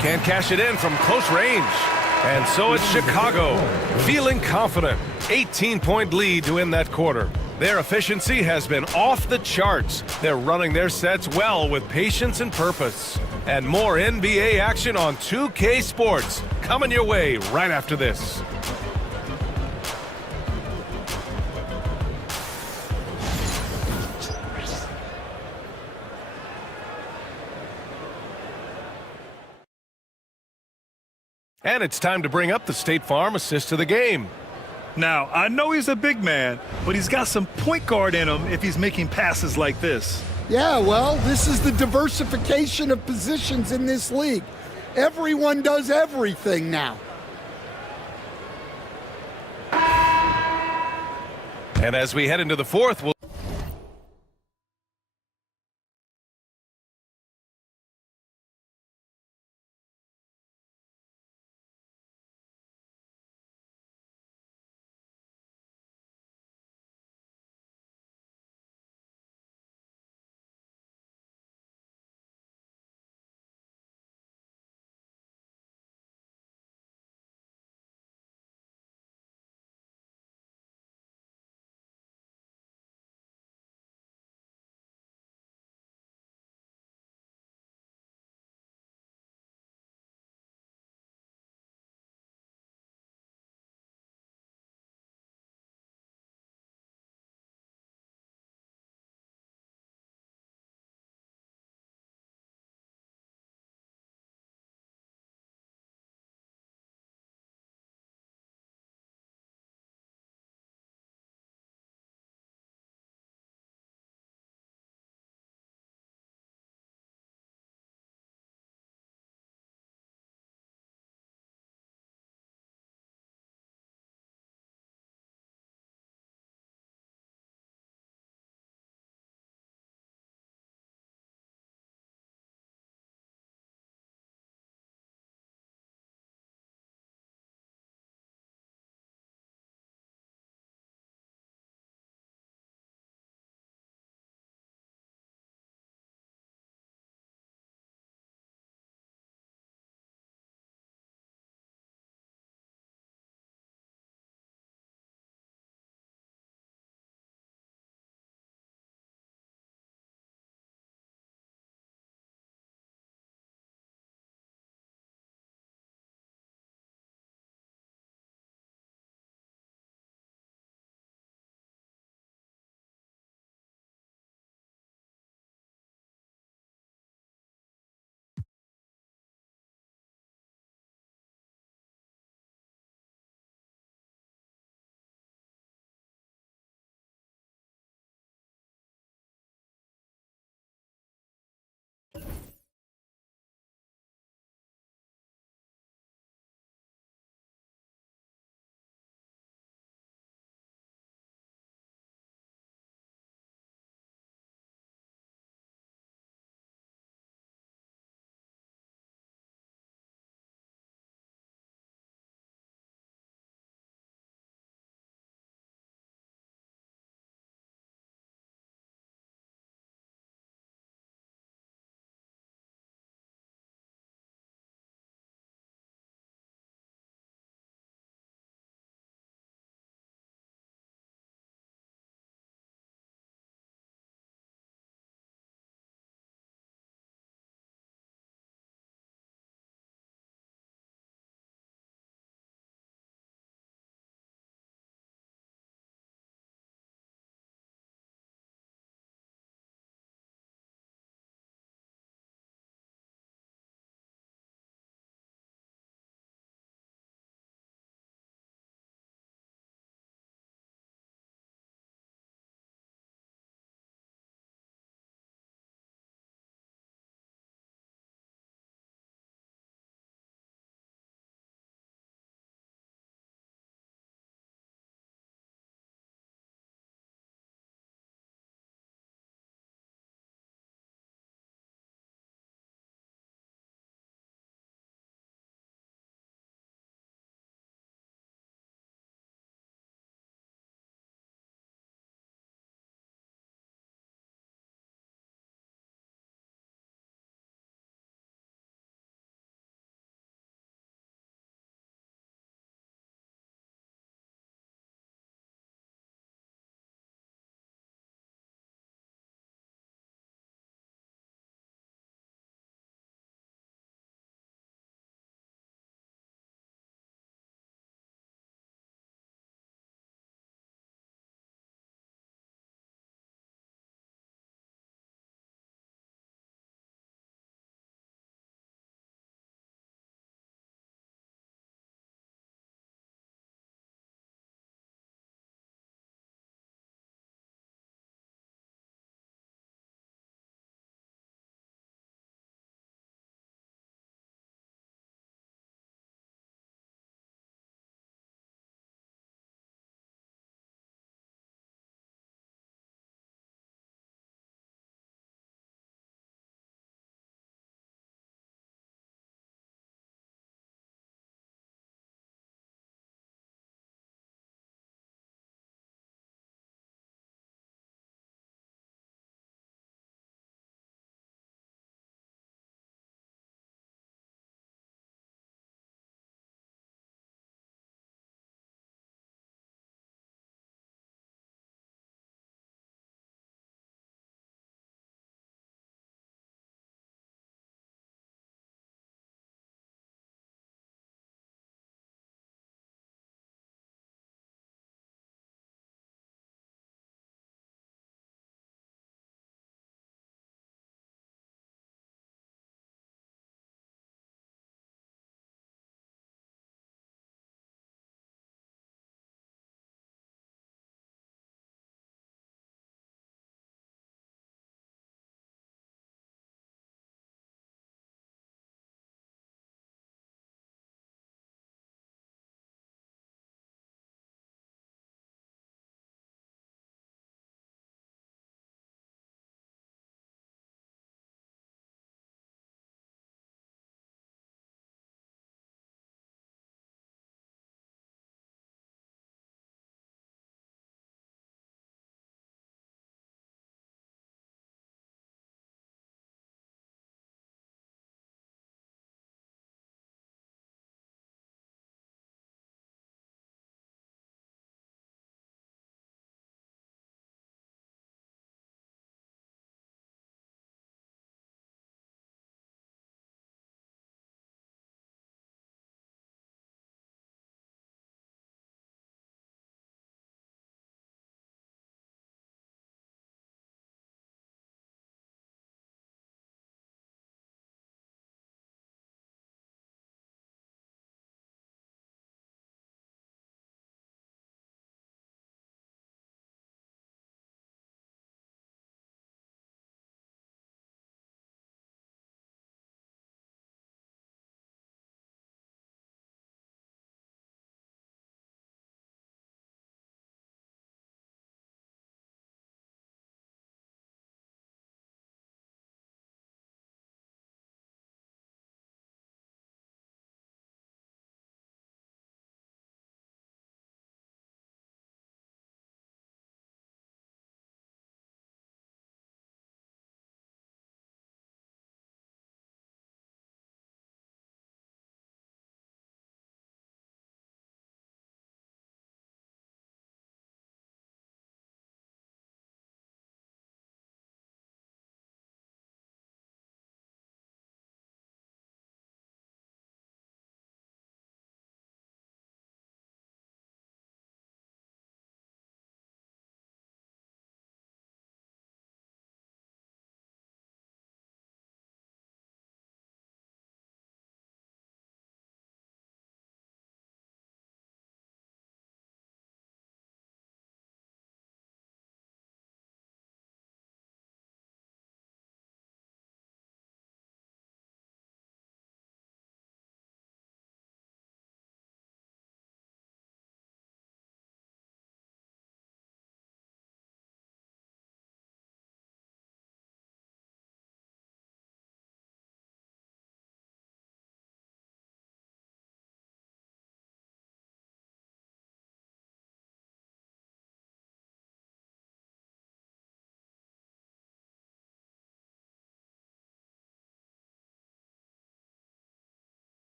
Can't cash it in from close range. And so it's Chicago, feeling confident. 18-point lead to win that quarter. Their efficiency has been off the charts. They're running their sets well with patience and purpose. And more NBA action on 2K Sports coming your way right after this. And it's time to bring up the State Farm assist of the game. Now, I know he's a big man, but he's got some point guard in him if he's making passes like this. Yeah, well, this is the diversification of positions in this league. Everyone does everything now. And as we head into the fourth, we'll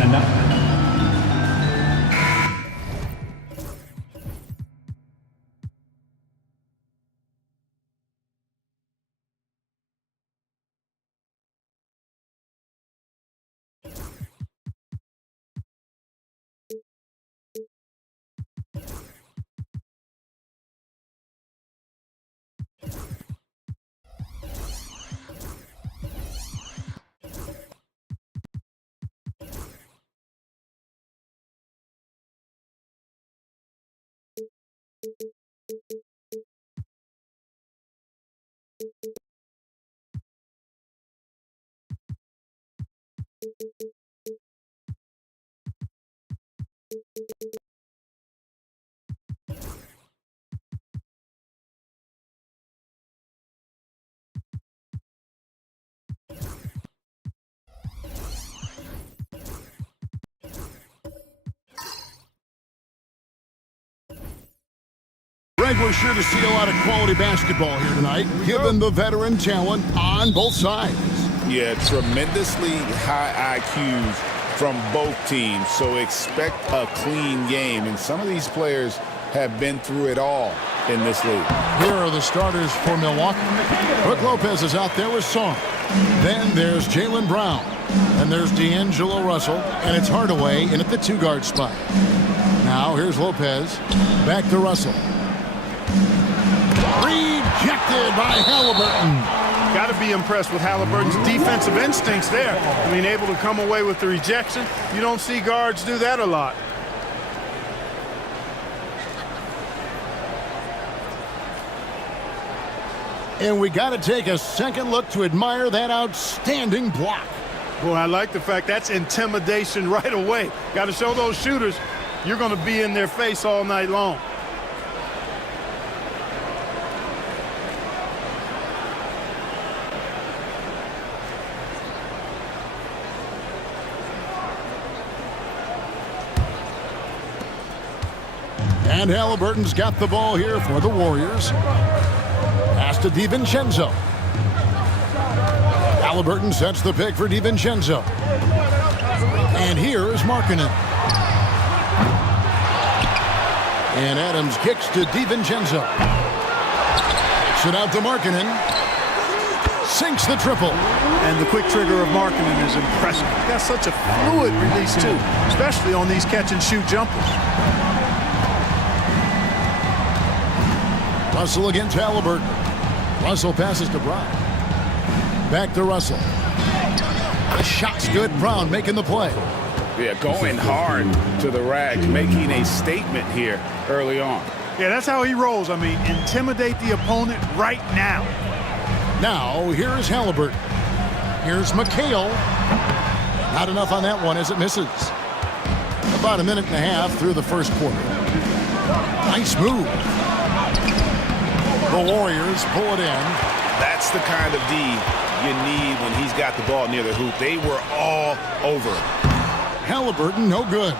And now, Greg, we're sure to see a lot of quality basketball here tonight, given the veteran talent on both sides. Yeah, tremendously high IQs from both teams, so expect a clean game. And some of these players have been through it all in this league. Here are the starters for Milwaukee. Brook Lopez is out there with Song. Then there's Jaylen Brown. And there's D'Angelo Russell. And it's Hardaway in at the two-guard spot. Now here's Lopez. Back to Russell. Rejected by Halliburton. Got to be impressed with Halliburton's defensive instincts there. I mean, able to come away with the rejection. You don't see guards do that a lot. And we got to take a second look to admire that outstanding block. Boy, I like the fact that's intimidation right away. Got to show those shooters you're going to be in their face all night long. And Halliburton's got the ball here for the Warriors. Pass to DiVincenzo. Halliburton sets the pick for DiVincenzo. And here is Markkanen. And Adams kicks to DiVincenzo. Kicks it out to Markkanen. Sinks the triple. And the quick trigger of Markkanen is impressive. He's got such a fluid release, too, especially on these catch-and-shoot jumpers. Russell against Halliburton. Russell passes to Brown. Back to Russell. The shot's good. Brown making the play. Yeah, going hard to the rack, making a statement here early on. Yeah, that's how he rolls. I mean, intimidate the opponent right now. Now, here's Halliburton. Here's McHale. Not enough on that one as it misses. About a minute and a half through the first quarter. Nice move. The Warriors pull it in. That's the kind of D you need when he's got the ball near the hoop. They were all over it. Halliburton, no good.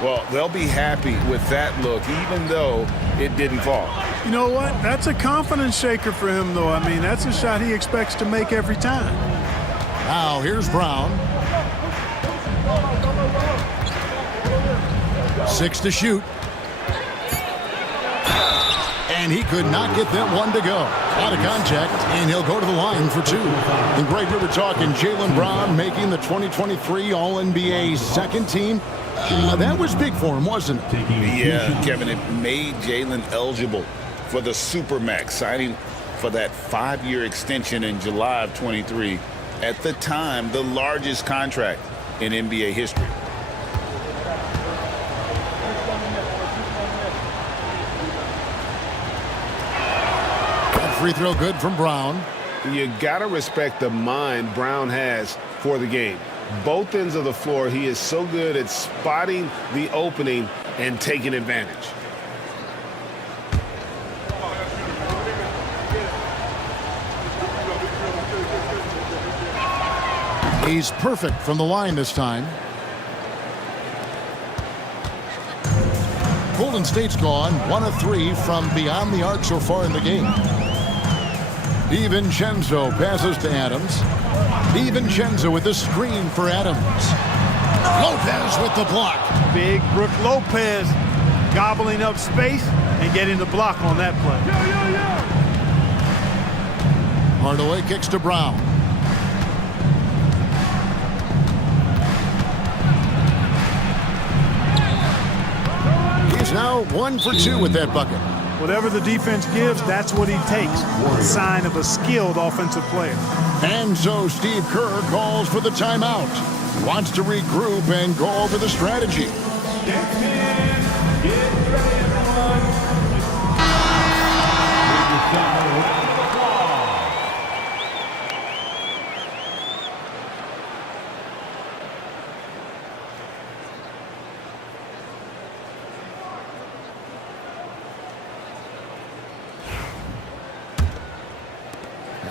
Well, they'll be happy with that look, even though it didn't fall. You know what? That's a confidence shaker for him, though. I mean, that's a shot he expects to make every time. Now, here's Brown. 6 to shoot. And he could not get that one to go. Out of contact, and he'll go to the line for 2. And Greg, we were talking Jaylen Brown making the 2023 All-NBA second team. That was big for him, wasn't it? Yeah, Kevin, it made Jaylen eligible for the Supermax, signing for that 5-year extension in July of 23. At the time, the largest contract in NBA history. Free throw good from Brown. You got to respect the mind Brown has for the game. Both ends of the floor, he is so good at spotting the opening and taking advantage. He's perfect from the line this time. Golden State's gone 1 of 3 from beyond the arc so far in the game. DiVincenzo passes to Adams. DiVincenzo with the screen for Adams. Lopez with the block. Big Brook Lopez gobbling up space and getting the block on that play. Hardaway kicks to Brown. He's now 1 for 2 with that bucket. Whatever the defense gives, that's what he takes. A sign of a skilled offensive player. And so Steve Kerr calls for the timeout. Wants to regroup and go over the strategy.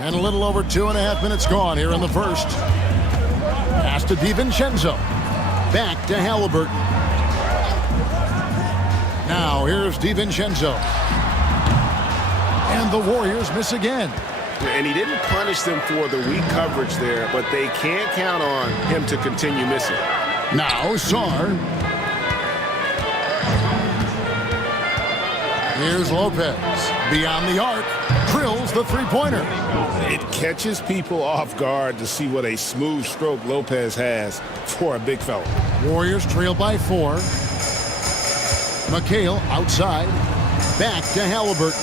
And a little over 2.5 minutes gone here in the first. Pass to DiVincenzo. Back to Halliburton. Now here's DiVincenzo. And the Warriors miss again. And he didn't punish them for the weak coverage there, but they can't count on him to continue missing. Now Sarr. Here's Lopez. Beyond the arc. Drills the three-pointer. It catches people off guard to see what a smooth stroke Lopez has for a big fella. Warriors trail by 4. McHale outside. Back to Halliburton.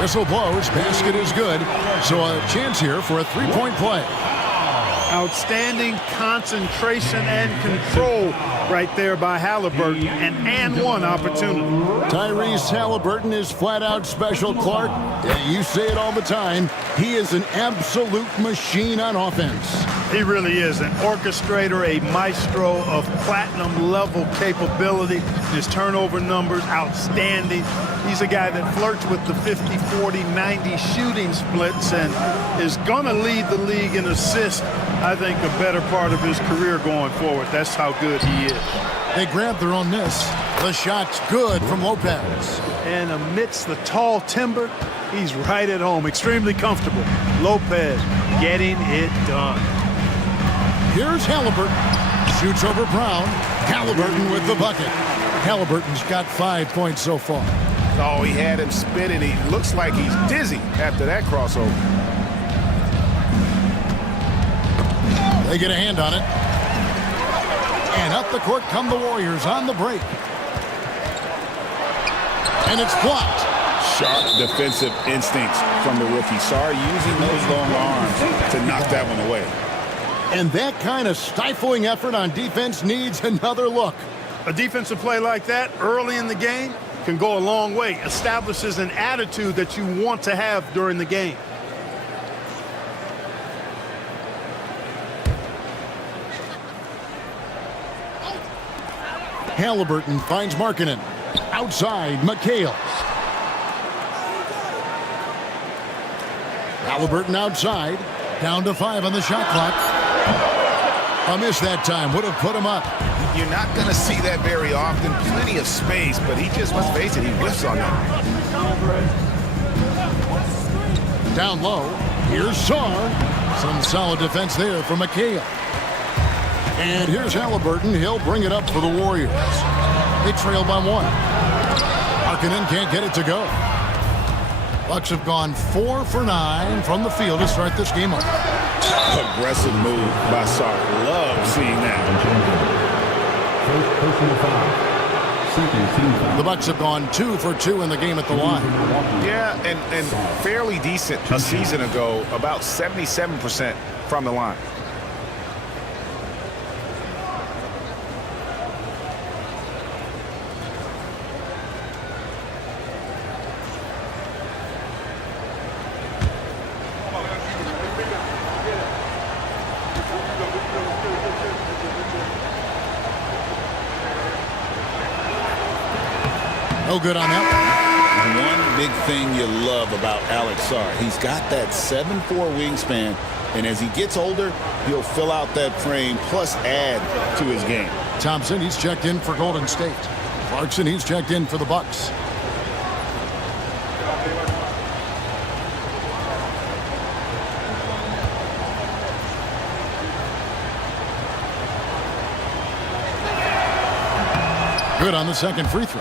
Whistle blows. Basket is good. So a chance here for a three-point play. Outstanding concentration and control right there by Halliburton, and one opportunity. Tyrese Halliburton is flat out special, Clark. You say it all the time. He is an absolute machine on offense. He really is an orchestrator, a maestro of platinum level capability. His turnover numbers outstanding. He's a guy that flirts with the 50, 40, 90 shooting splits and is going to lead the league in assists, I think, a better part of his career going forward. That's how good he is. They grabbed their own miss. The shot's good from Lopez. And amidst the tall timber, he's right at home. Extremely comfortable. Lopez getting it done. Here's Halliburton. Shoots over Brown. Halliburton with the bucket. Halliburton's got 5 points so far. Oh, he had him spinning. He looks like he's dizzy after that crossover. They get a hand on it. And up the court come the Warriors on the break. And it's blocked. Sharp defensive instincts from the rookie. Sarr using those long arms to knock that one away. And that kind of stifling effort on defense needs another look. A defensive play like that early in the game can go a long way. Establishes an attitude that you want to have during the game. Halliburton finds Markkanen. Outside, McHale. Halliburton outside. Down to 5 on the shot clock. A miss that time. Would have put him up. You're not going to see that very often. Plenty of space, but he just, let's face it, he whiffs on that. Down low. Here's Sarr. Some solid defense there from McHale. And here's Halliburton. He'll bring it up for the Warriors. They trail by 1. Markkanen can't get it to go. Bucks have gone 4 for 9 from the field to start this game up. Aggressive move by Sarr. Love seeing that. First personal foul. Second team foul. The Bucks have gone 2 for 2 in the game at the line. Yeah, and fairly decent a season ago, about 77% from the line. No good on that. One big thing you love about Alex Sarr, he's got that 7'4" wingspan, and as he gets older, he'll fill out that frame plus add to his game. Thompson, he's checked in for Golden State. Clarkson, he's checked in for the Bucks. Good on the second free throw.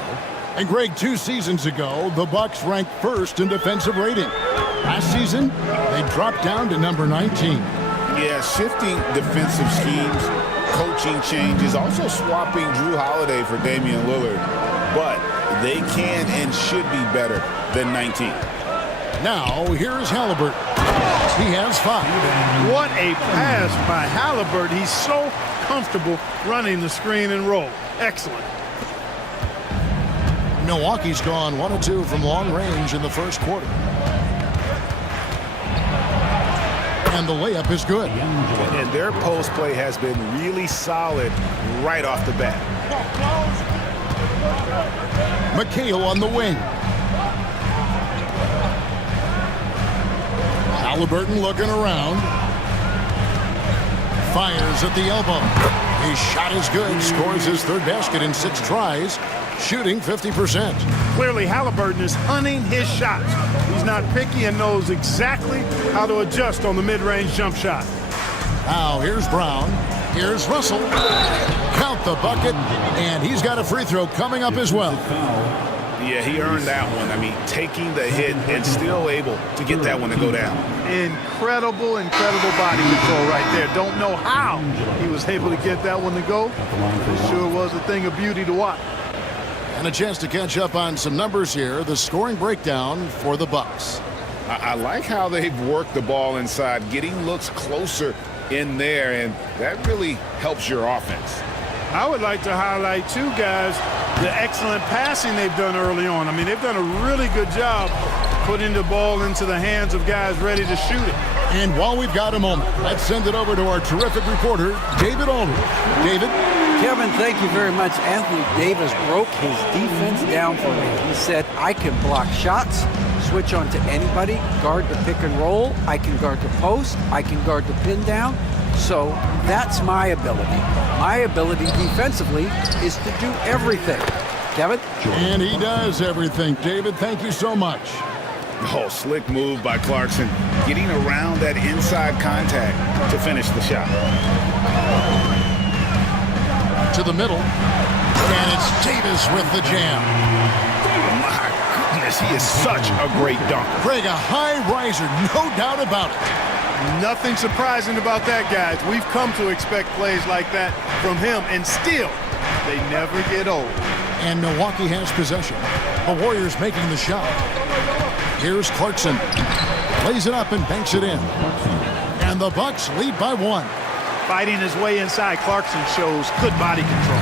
And Greg, 2 seasons ago, the Bucks ranked 1st in defensive rating. Last season, they dropped down to number 19. Yeah, shifting defensive schemes, coaching changes, also swapping Drew Holiday for Damian Lillard. But they can and should be better than 19. Now, here is Halliburton. He has 5. What a pass by Halliburton. He's so comfortable running the screen and roll. Excellent. Milwaukee's gone 1 of 2 from long range in the first quarter. And the layup is good. And their post play has been really solid right off the bat. McHale on the wing. Halliburton looking around. Fires at the elbow. His shot is good. Scores his 3rd basket in 6 tries. Shooting 50%. Clearly, Halliburton is hunting his shots. He's not picky and knows exactly how to adjust on the mid-range jump shot. Now, here's Brown. Here's Russell. Count the bucket, and he's got a free throw coming up as well. Yeah, he earned that one. I mean, taking the hit and still able to get that one to go down. Incredible body control right there. Don't know how he was able to get that one to go. It sure was a thing of beauty to watch. And a chance to catch up on some numbers here. The scoring breakdown for the Bucks. I like how they've worked the ball inside, getting looks closer in there, and that really helps your offense. I would like to highlight, too, guys, the excellent passing they've done early on. I mean, they've done a really good job putting the ball into the hands of guys ready to shoot it. And while we've got a moment, let's send it over to our terrific reporter, David Aldridge. David? Kevin, thank you very much. Anthony Davis broke his defense down for me. He said, I can block shots, switch on to anybody, guard the pick and roll, I can guard the post, I can guard the pin down. So that's my ability. My ability defensively is to do everything. Kevin? And he does everything. David, thank you so much. Oh, slick move by Clarkson, getting around that inside contact to finish the shot. To the middle, and it's Davis with the jam. My goodness, he is such a great dunker. Craig, a high riser, no doubt about it. Nothing surprising about that, guys. We've come to expect plays like that from him, and still, they never get old. And Milwaukee has possession. The Warriors making the shot. Here's Clarkson. Lays it up and banks it in. And the Bucks lead by 1. Fighting his way inside, Clarkson shows good body control.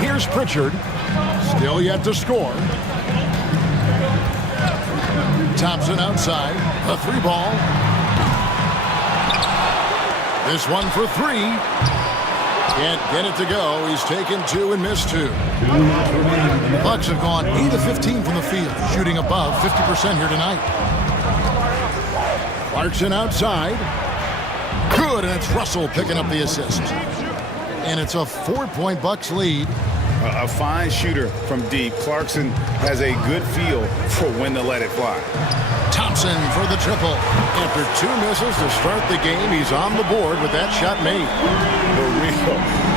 Here's Pritchard. Still yet to score. Thompson outside. A 3-ball. This one for 3. Can't get it to go. He's taken 2 and missed 2. The Bucks have gone 8 of 15 from the field, shooting above 50% here tonight. Clarkson outside. Good, and it's Russell picking up the assist. And it's a 4-point Bucks lead. A fine shooter from deep. Clarkson has a good feel for when to let it fly. Thompson for the triple. After 2 misses to start the game, he's on the board with that shot made. For real.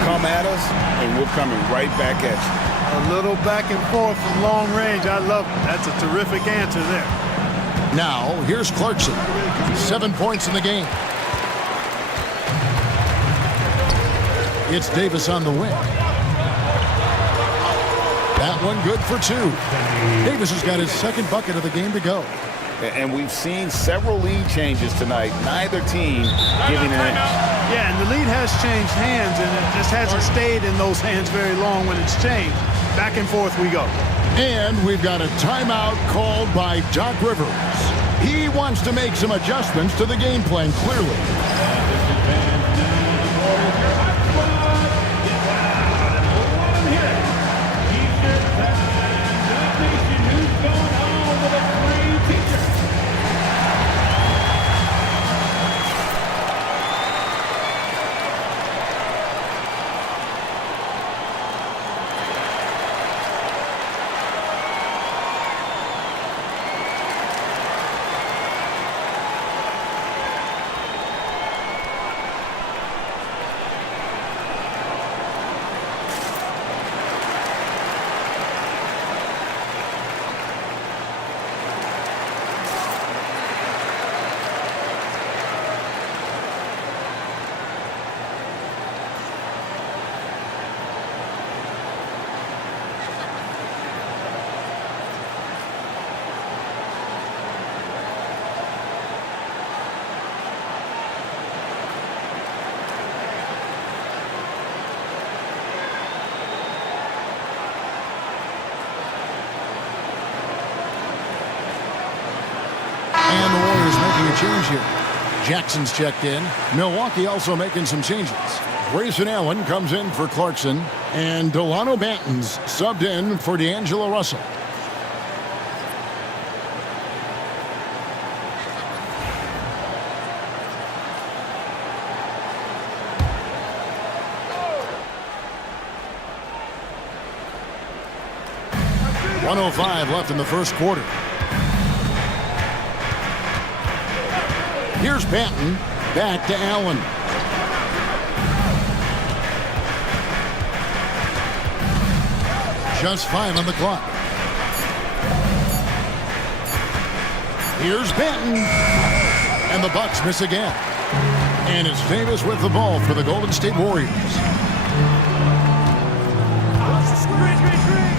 Come at us, and we're coming right back at you. A little back and forth from long range. I love it. That's a terrific answer there. Now, here's Clarkson. 7 points in the game. It's Davis on the wing. That one good for 2. Davis has got his second bucket of the game to go. And we've seen several lead changes tonight. Neither team giving an inch. Yeah, and the lead has changed hands, and it just hasn't stayed in those hands very long when it's changed. Back and forth we go. And we've got a timeout called by Doc Rivers. He wants to make some adjustments to the game plan, clearly. And the Warriors making a change here. Jackson's checked in. Milwaukee also making some changes. Grayson Allen comes in for Clarkson. And Delano Banton's subbed in for D'Angelo Russell. .105 left in the first quarter. Here's Banton, back to Allen. Just 5 on the clock. Here's Banton, and the Bucks miss again. And it's Davis with the ball for the Golden State Warriors.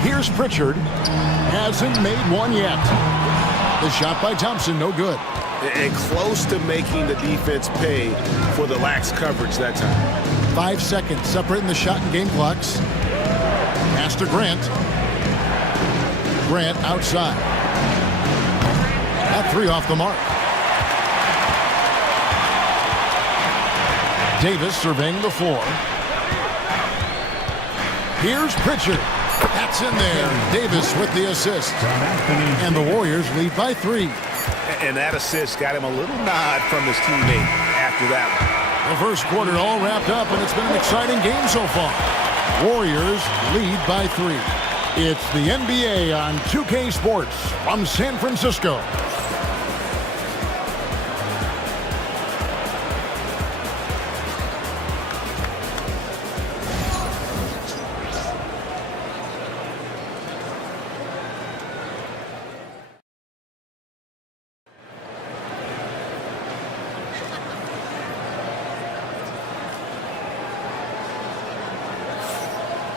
Here's Pritchard, hasn't made one yet. The shot by Thompson, no good. And close to making the defense pay for the lax coverage that time. 5 seconds separating the shot and game clocks. Pass to Grant. Grant outside. That 3 off the mark. Davis surveying the floor. Here's Pritchard. That's in there. Davis with the assist. And the Warriors lead by 3. And that assist got him a little nod from his teammate after that one. The first quarter all wrapped up, and it's been an exciting game so far. Warriors lead by 3. It's the NBA on 2K Sports from San Francisco.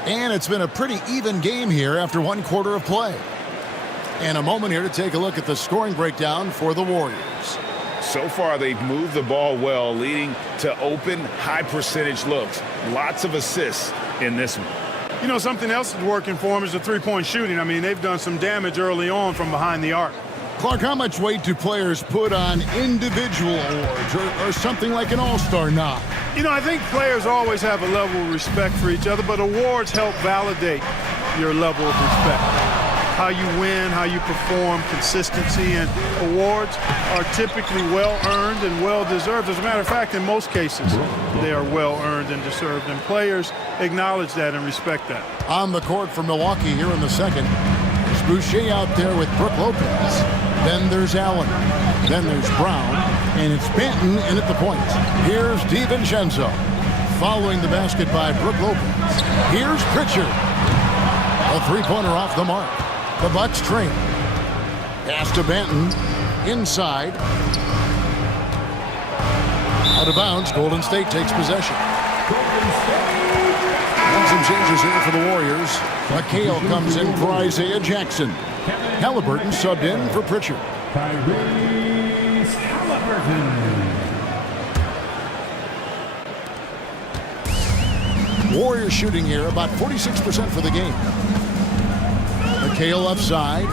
And it's been a pretty even game here after one quarter of play. And a moment here to take a look at the scoring breakdown for the Warriors. So far, they've moved the ball well, leading to open, high-percentage looks. Lots of assists in this one. You know, something else that's working for them is the three-point shooting. I mean, they've done some damage early on from behind the arc. Clark, how much weight do players put on individual awards or something like an all-star nod? You know, I think players always have a level of respect for each other, but awards help validate your level of respect. How you win, how you perform, consistency, and awards are typically well-earned and well-deserved. As a matter of fact, in most cases, they are well-earned and deserved, and players acknowledge that and respect that. On the court for Milwaukee here in the second, there's Boucher out there with Brook Lopez. Then there's Allen. Then there's Brown. And it's Banton in at the point. Here's DiVincenzo. Following the basket by Brook Lopez. Here's Pritchard. A three-pointer off the mark. The Bucks trail. Pass to Banton. Inside. Out of bounds. Golden State takes possession. And some changes here for the Warriors. McHale comes in for Isaiah Jackson. Halliburton subbed in for Pritchard. Tyrese Halliburton. Warriors shooting here about 46% for the game. McHale upside.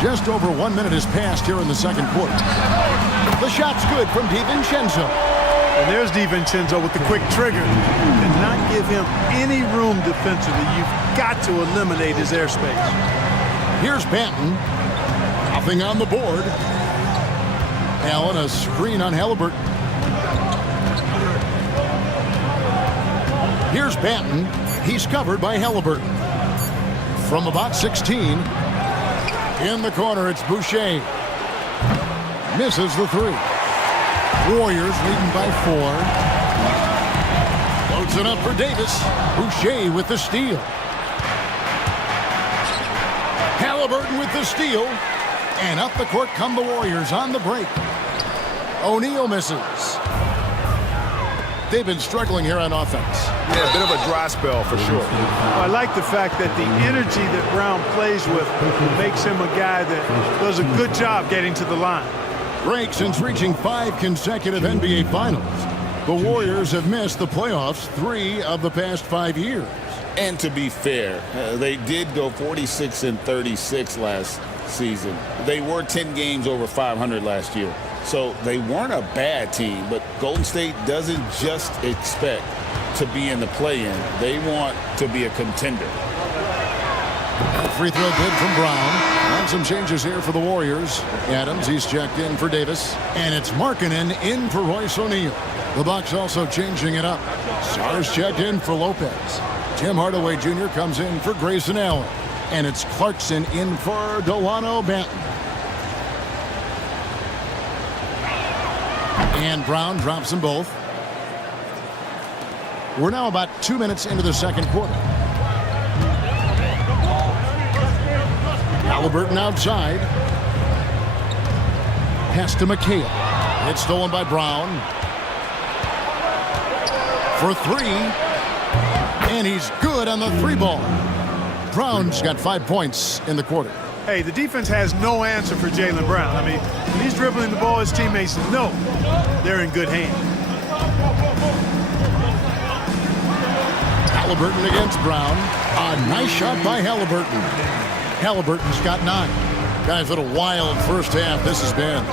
Just over 1 minute has passed here in the second quarter. The shot's good from DiVincenzo. And there's DiVincenzo with the quick trigger. You cannot give him any room defensively. You've got to eliminate his airspace. Here's Banton. Nothing on the board. Allen, a screen on Halliburton. Here's Banton. He's covered by Halliburton. From about 16. In the corner, it's Boucher. Misses the three. Warriors leading by 4. Loads it up for Davis. Boucher with the steal. Halliburton with the steal. And up the court come the Warriors on the break. O'Neal misses. They've been struggling here on offense. Yeah, a bit of a dry spell for sure. I like the fact that the energy that Brown plays with makes him a guy that does a good job getting to the line. Break since reaching 5 consecutive NBA Finals. The Warriors have missed the playoffs 3 of the past 5 years. And to be fair, they did go 46-36 last season. They were 10 games over 500 last year. So they weren't a bad team, but Golden State doesn't just expect to be in the play-in. They want to be a contender. Free throw good from Brown. And some changes here for the Warriors. Adams, he's checked in for Davis. And it's Markkanen in for Royce O'Neal. The Bucks also changing it up. Sars checked in for Lopez. Tim Hardaway Jr. comes in for Grayson Allen. And it's Clarkson in for Delano Banton. And Brown drops them both. We're now about 2 minutes into the second quarter. Halliburton outside. Pass to McHale. It's stolen by Brown. For 3. And he's good on the 3 ball. Brown's got 5 points in the quarter. Hey, the defense has no answer for Jaylen Brown. I mean, when he's dribbling the ball, his teammates know they're in good hands. Halliburton against Brown. A nice shot by Halliburton. Halliburton's got 9. Guys, what a wild first half this has been.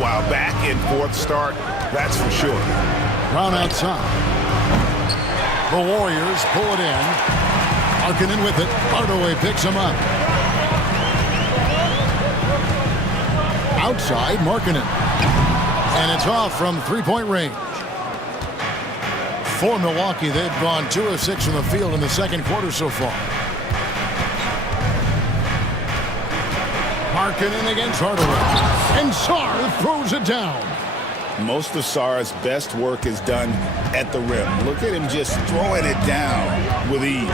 Wow, back and forth start, that's for sure. Brown outside. The Warriors pull it in. Markkanen with it. Hardaway picks him up. Outside, Markkanen. And it's off from three-point range. For Milwaukee, they've gone 2 of 6 from the field in the second quarter so far. Markkanen against Hardaway. And Sarr throws it down. Most of Sarr's best work is done at the rim. Look at him just throwing it down with ease.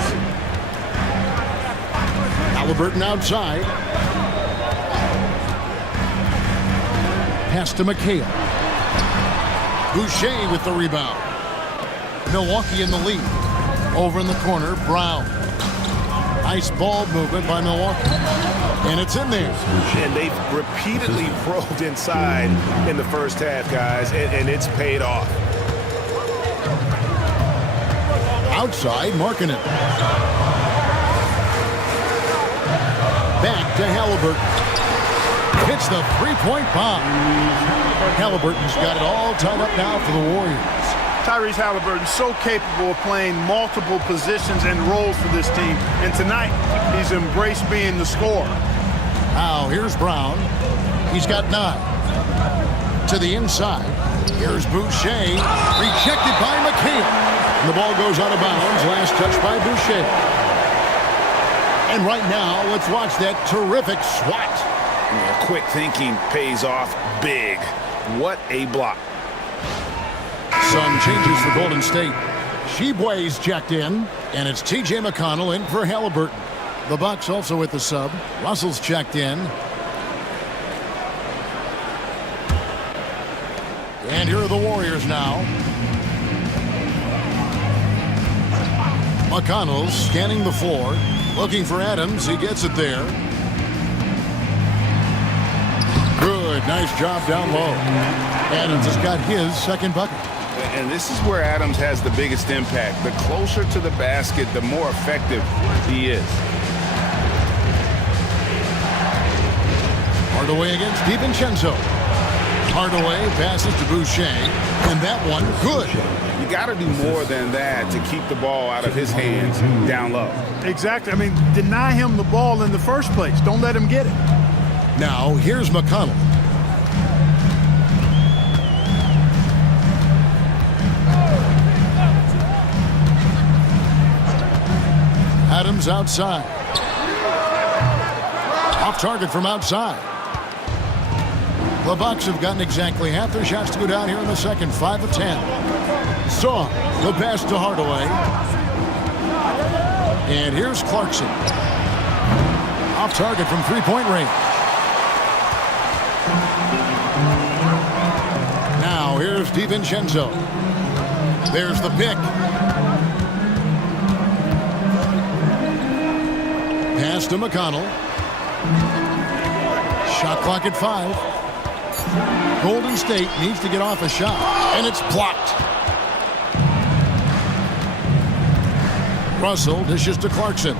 Halliburton outside. Pass to McHale. Boucher with the rebound. Milwaukee in the lead. Over in the corner, Brown. Nice ball movement by Milwaukee. And it's in there. And they've repeatedly probed inside in the first half, guys, and it's paid off. Outside, Markkanen. Back to Halliburton. Hits the three-point bomb. Halliburton's got it all tied up now for the Warriors. Tyrese Halliburton so capable of playing multiple positions and roles for this team. And tonight, he's embraced being the scorer. Now, here's Brown. He's got 9. To the inside. Here's Boucher. Rejected by McHale. And the ball goes out of bounds. Last touch by Boucher. And right now, let's watch that terrific swat. Yeah, quick thinking pays off big. What a block. Sun changes for Golden State. Tshiebwe's checked in, and it's T.J. McConnell in for Halliburton. The Bucks also with the sub. Russell's checked in. And here are the Warriors now. McConnell's scanning the floor, looking for Adams. He gets it there. Good, nice job down low. Adams has got his second bucket. And this is where Adams has the biggest impact. The closer to the basket, the more effective he is. Hardaway against DiVincenzo. Hardaway passes to Boucher, and that one good. You got to do more than that to keep the ball out of his hands down low. Exactly. I mean, deny him the ball in the first place. Don't let him get it. Now, here's McConnell. Adams outside. Off target from outside. The Bucks have gotten exactly half their shots to go down here in the second. 5 of 10. Saw the pass to Hardaway. And here's Clarkson. Off target from three-point range. Now here's DiVincenzo. There's the pick. Pass to McConnell. Shot clock at 5. Golden State needs to get off a shot, and it's blocked. Russell dishes to Clarkson.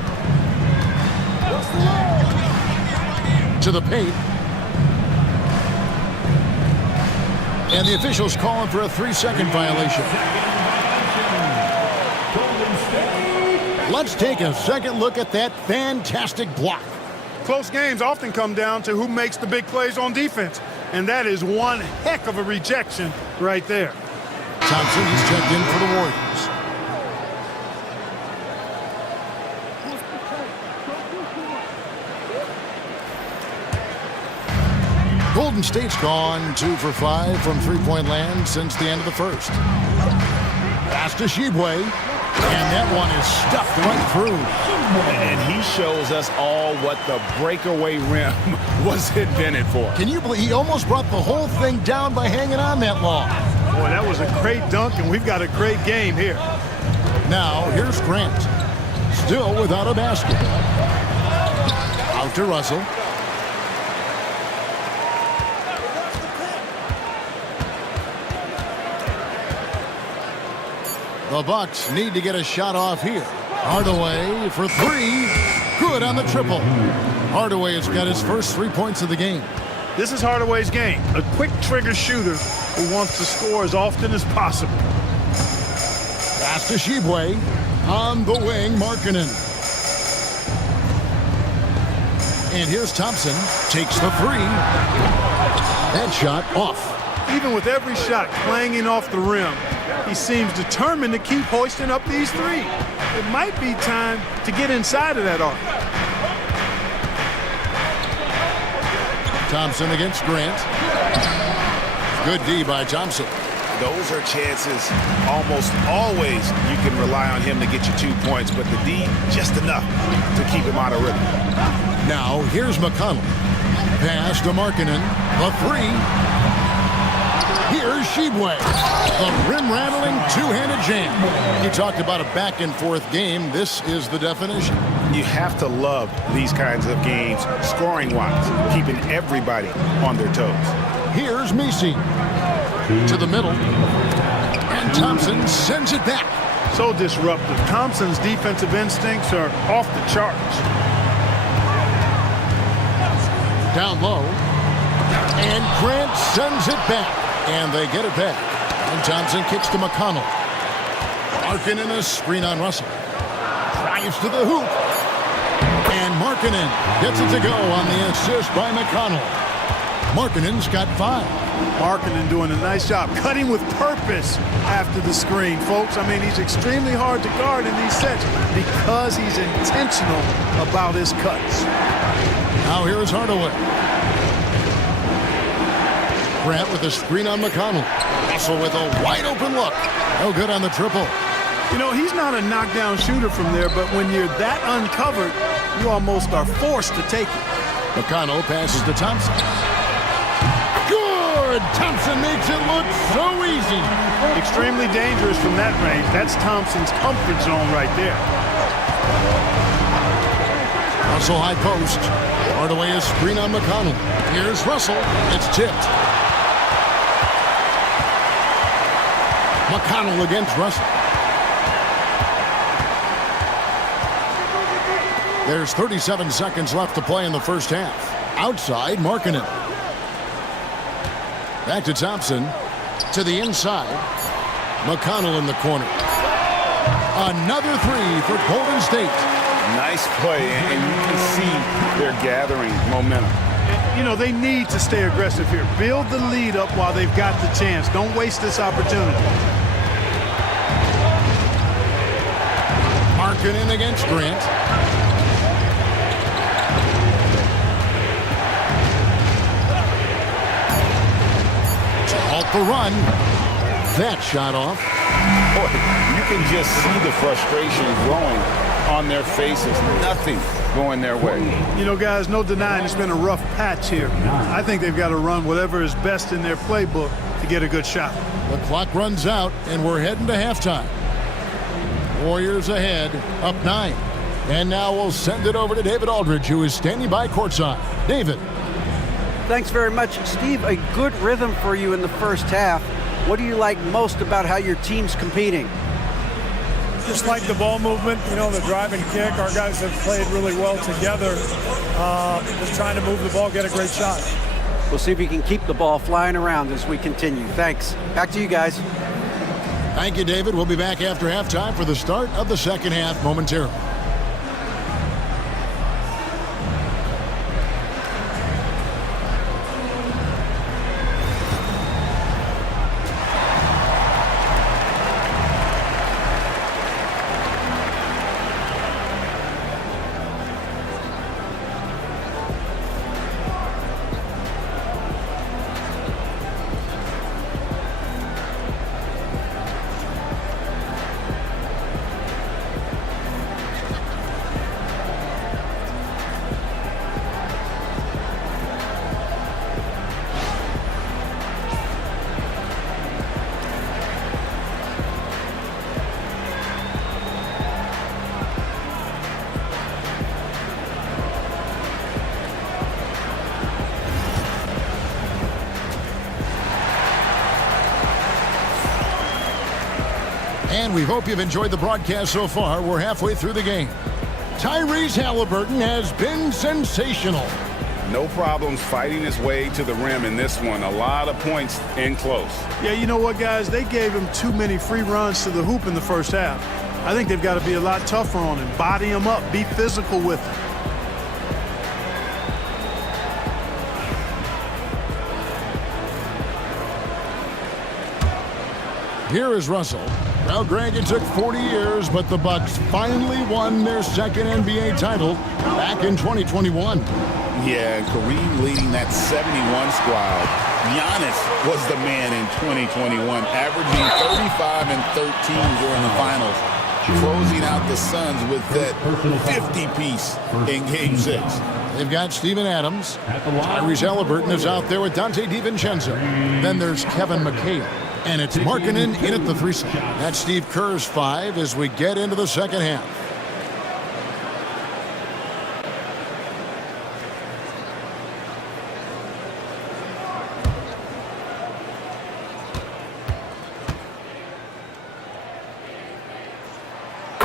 To the paint. And the officials calling for a 3-second violation. Let's take a second look at that fantastic block. Close games often come down to who makes the big plays on defense. And that is one heck of a rejection right there. Thompson, he's checked in for the Warriors. Golden State's gone 2 for 5 from three-point land since the end of the first. Pass to Tshiebwe. And that one is stuffed right through. And he shows us all what the breakaway rim was invented for. Can you believe he almost brought the whole thing down by hanging on that long? Boy, that was a great dunk, and we've got a great game here. Now, here's Grant. Still without a basket. Out to Russell. The Bucks need to get a shot off here. Hardaway for 3. Good on the triple. Hardaway has got his first 3 points of the game. This is Hardaway's game. A quick trigger shooter who wants to score as often as possible. Pass to Tshiebwe. On the wing, Markkanen. And here's Thompson. Takes the 3. That shot off. Even with every shot clanging off the rim, he seems determined to keep hoisting up these threes. It might be time to get inside of that arc. Thompson against Grant. Good D by Thompson. Those are chances almost always you can rely on him to get you 2 points, but the D just enough to keep him out of rhythm. Now here's McConnell. Pass to Markkanen. The three. Here's Shibwe. The rim-rattling two-handed jam. You talked about a back-and-forth game. This is the definition. You have to love these kinds of games, scoring-wise, keeping everybody on their toes. Here's Messi. To the middle. And Thompson sends it back. So disruptive. Thompson's defensive instincts are off the charts. Down low. And Grant sends it back. And they get it back. And Thompson kicks to McConnell. Markkanen a screen on Russell. Drives to the hoop. And Markkanen gets it to go on the assist by McConnell. Markkanen's got 5. Markkanen doing a nice job cutting with purpose after the screen, folks. I mean, he's extremely hard to guard in these sets because he's intentional about his cuts. Now here is Hardaway. Grant with a screen on McConnell. Russell with a wide open look. No good on the triple. You know, he's not a knockdown shooter from there, but when you're that uncovered, you almost are forced to take it. McConnell passes to Thompson. Good! Thompson makes it look so easy. Extremely dangerous from that range. That's Thompson's comfort zone right there. Russell high post. Hardaway a screen on McConnell. Here's Russell. It's tipped. McConnell against Russell. There's 37 seconds left to play in the first half. Outside, Markkanen. Back to Thompson. To the inside. McConnell in the corner. Another three for Golden State. Nice play, and you can see they're gathering momentum. You know, they need to stay aggressive here. Build the lead up while they've got the chance. Don't waste this opportunity. Markkanen against Grant. To halt the run. That shot off. Boy, you can just see the frustration growing on their faces. Nothing going their way. You know, guys, no denying it's been a rough patch here. I think they've got to run whatever is best in their playbook to get a good shot. The clock runs out, and we're heading to halftime. Warriors ahead, up 9. And now we'll send it over to David Aldridge, who is standing by courtside. David. Thanks very much, Steve. A good rhythm for you in the first half. What do you like most about how your team's competing? Just like the ball movement, you know, the drive and kick. Our guys have played really well together. Just trying to move the ball, get a great shot. We'll see if we can keep the ball flying around as we continue. Thanks. Back to you guys. Thank you, David. We'll be back after halftime for the start of the second half momentarily. And we hope you've enjoyed the broadcast so far. We're halfway through the game. Tyrese Halliburton has been sensational. No problems fighting his way to the rim in this one. A lot of points in close. Yeah, you know what, guys? They gave him too many free runs to the hoop in the first half. I think they've got to be a lot tougher on him. Body him up. Be physical with him. Here is Russell. Well, Greg, it took 40 years, but the Bucks finally won their second NBA title back in 2021. Yeah, and Kareem leading that 71 squad. Giannis was the man in 2021, averaging 35 and 13 during the finals, closing out the Suns with that 50-piece in Game 6. They've got Steven Adams. Tyrese Halliburton is out there with Dante DiVincenzo. Then there's Kevin McHale. And it's Markkanen in at the 3 slot. That's Steve Kerr's 5 as we get into the second half.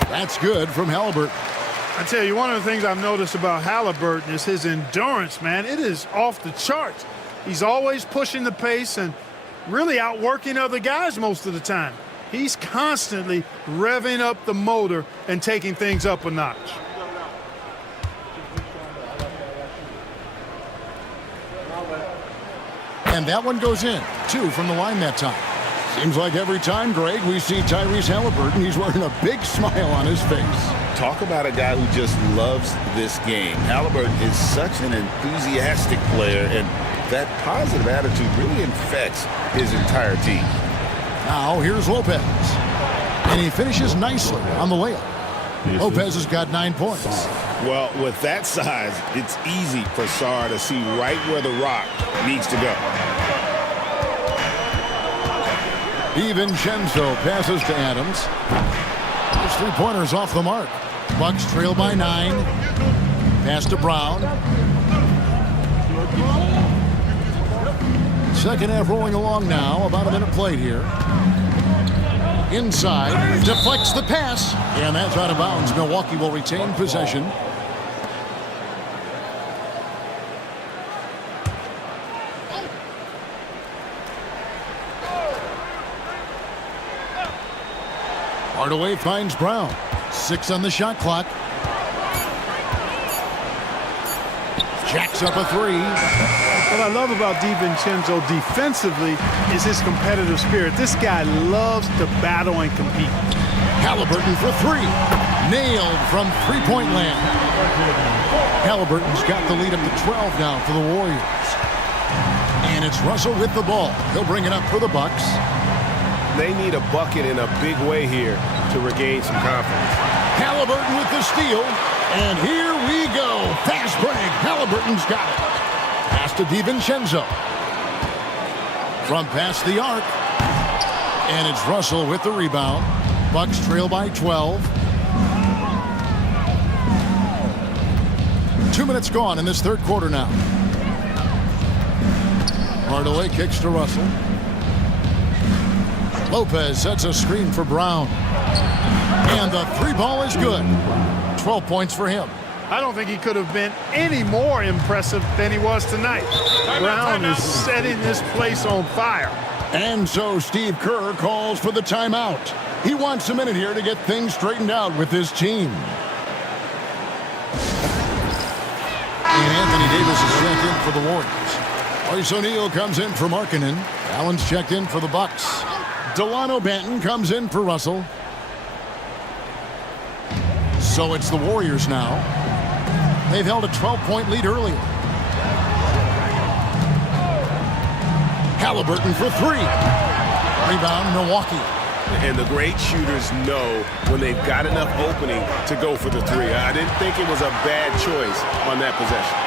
That's good from Halliburton. I tell you, one of the things I've noticed about Halliburton is his endurance, man. It is off the charts. He's always pushing the pace and really outworking other guys most of the time. He's constantly revving up the motor and taking things up a notch. And that one goes in. 2 from the line that time. Seems like every time, Greg, we see Tyrese Halliburton, he's wearing a big smile on his face. Talk about a guy who just loves this game. Halliburton is such an enthusiastic player, and that positive attitude really infects his entire team. Now here's Lopez. And he finishes nicely on the layup. Lopez has got 9 points. Well, with that size, it's easy for Sarr to see right where the rock needs to go. DiVincenzo passes to Adams. Those 3-pointers off the mark. Bucks trail by 9. Pass to Brown. Second half rolling along now. About a minute played here. Inside. Deflects the pass. And that's out of bounds. Milwaukee will retain possession. Hardaway finds Brown. 6 on the shot clock. Jacks up a 3. What I love about DiVincenzo defensively is his competitive spirit. This guy loves to battle and compete. Halliburton for 3. Nailed from 3-point land. Halliburton's got the lead up to 12 now for the Warriors. And it's Russell with the ball. He'll bring it up for the Bucks. They need a bucket in a big way here to regain some confidence. Halliburton with the steal. And here we go. Fast break. Halliburton's got it. Pass to DiVincenzo. From past the arc. And it's Russell with the rebound. Bucks trail by 12. 2 minutes gone in this third quarter now. Hardaway kicks to Russell. Lopez sets a screen for Brown. And the 3 ball is good. 12 points for him. I don't think he could have been any more impressive than he was tonight. Brown is setting this place on fire. And so Steve Kerr calls for the timeout. He wants a minute here to get things straightened out with his team. And Anthony Davis is checked in for the Warriors. Royce O'Neal comes in for Markkanen. Allen's checked in for the Bucks. Delano Banton comes in for Russell. So it's the Warriors now. They've held a 12-point lead earlier. Halliburton for 3. Rebound, Milwaukee. And the great shooters know when they've got enough opening to go for the 3. I didn't think it was a bad choice on that possession.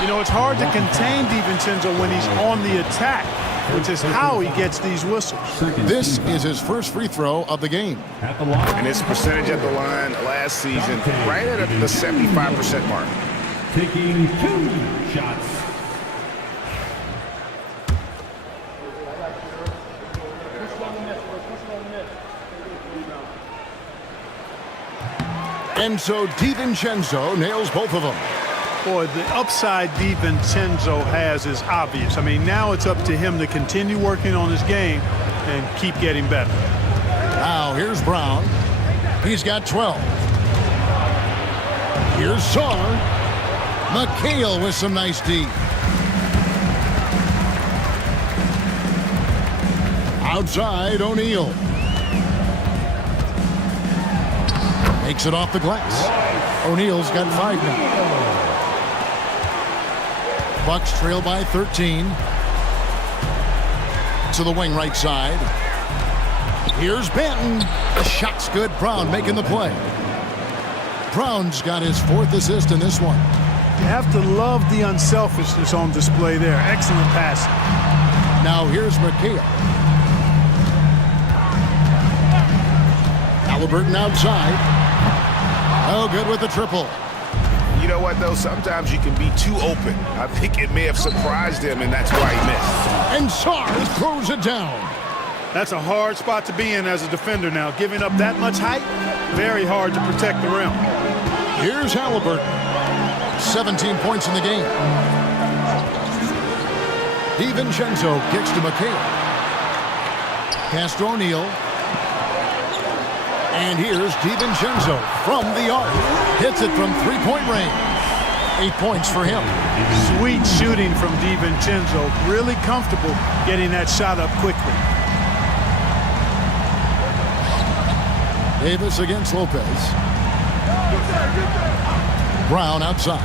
You know, it's hard to contain DiVincenzo when he's on the attack, which is how he gets these whistles. This is his first free throw of the game. And his percentage at the line last season, right at the 75% mark. Taking 2 shots. And so DiVincenzo nails both of them. Boy, the upside DiVincenzo has is obvious. I mean, now it's up to him to continue working on his game and keep getting better. Now, here's Brown. He's got 12. Here's Sarr. McHale with some nice D. Outside, O'Neal. Makes it off the glass. O'Neal's got 5 now. Bucks trail by 13. To the wing right side. Here's Banton. The shot's good. Brown making the play. Brown's got his 4th assist in this one. You have to love the unselfishness on display there. Excellent pass. Now here's McHale. Halliburton outside. Oh, good with the triple. You know what, though? Sometimes you can be too open. I think it may have surprised him, and that's why he missed. And Sars throws it down. That's a hard spot to be in as a defender now. Giving up that much height, very hard to protect the rim. Here's Halliburton. 17 points in the game. DiVincenzo kicks to McHale. Pass to O'Neal. And here's DiVincenzo from the arc. Hits it from 3-point range. 8 points for him. Sweet shooting from DiVincenzo. Really comfortable getting that shot up quickly. Davis against Lopez. Brown outside.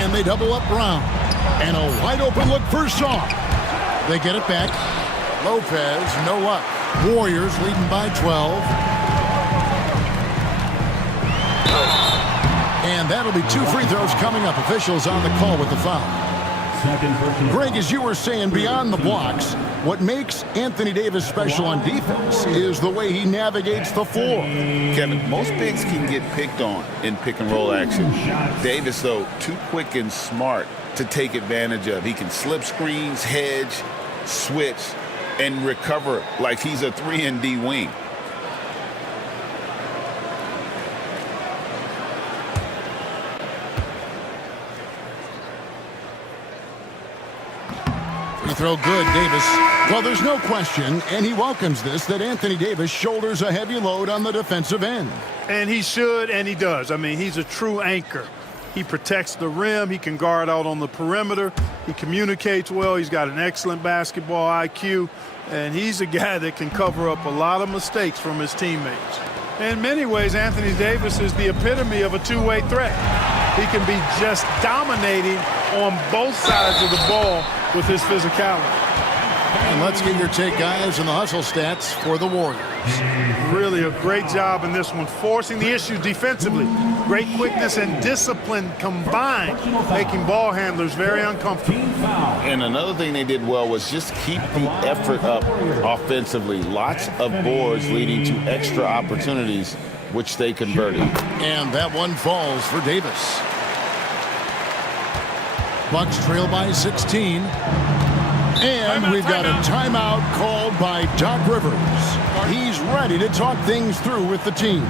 And they double up Brown. And a wide open look for Shaw. They get it back. Lopez, no luck. Warriors leading by 12. And that'll be 2 free throws coming up. Officials on the call with the foul. Greg, as you were saying, beyond the blocks, what makes Anthony Davis special on defense is the way he navigates the floor. Kevin, most bigs can get picked on in pick-and-roll action. Davis, though, too quick and smart to take advantage of. He can slip screens, hedge, switch, and recover like he's a 3-and-D wing. Free throw good, Davis. Well, there's no question, and he welcomes this, that Anthony Davis shoulders a heavy load on the defensive end. And he should, and he does. I mean, he's a true anchor. He protects the rim. He can guard out on the perimeter. He communicates well. He's got an excellent basketball IQ. And he's a guy that can cover up a lot of mistakes from his teammates. In many ways, Anthony Davis is the epitome of a two-way threat. He can be just dominating on both sides of the ball with his physicality. And let's get your take, guys, on the hustle stats for the Warriors. Really a great job in this one, forcing the issue defensively. Great quickness and discipline combined, making ball handlers very uncomfortable. And another thing they did well was just keep the effort up offensively. Lots of boards leading to extra opportunities, which they converted. And that one falls for Davis. Bucks trail by 16. And we've got a timeout called by Doc Rivers. He's ready to talk things through with the team.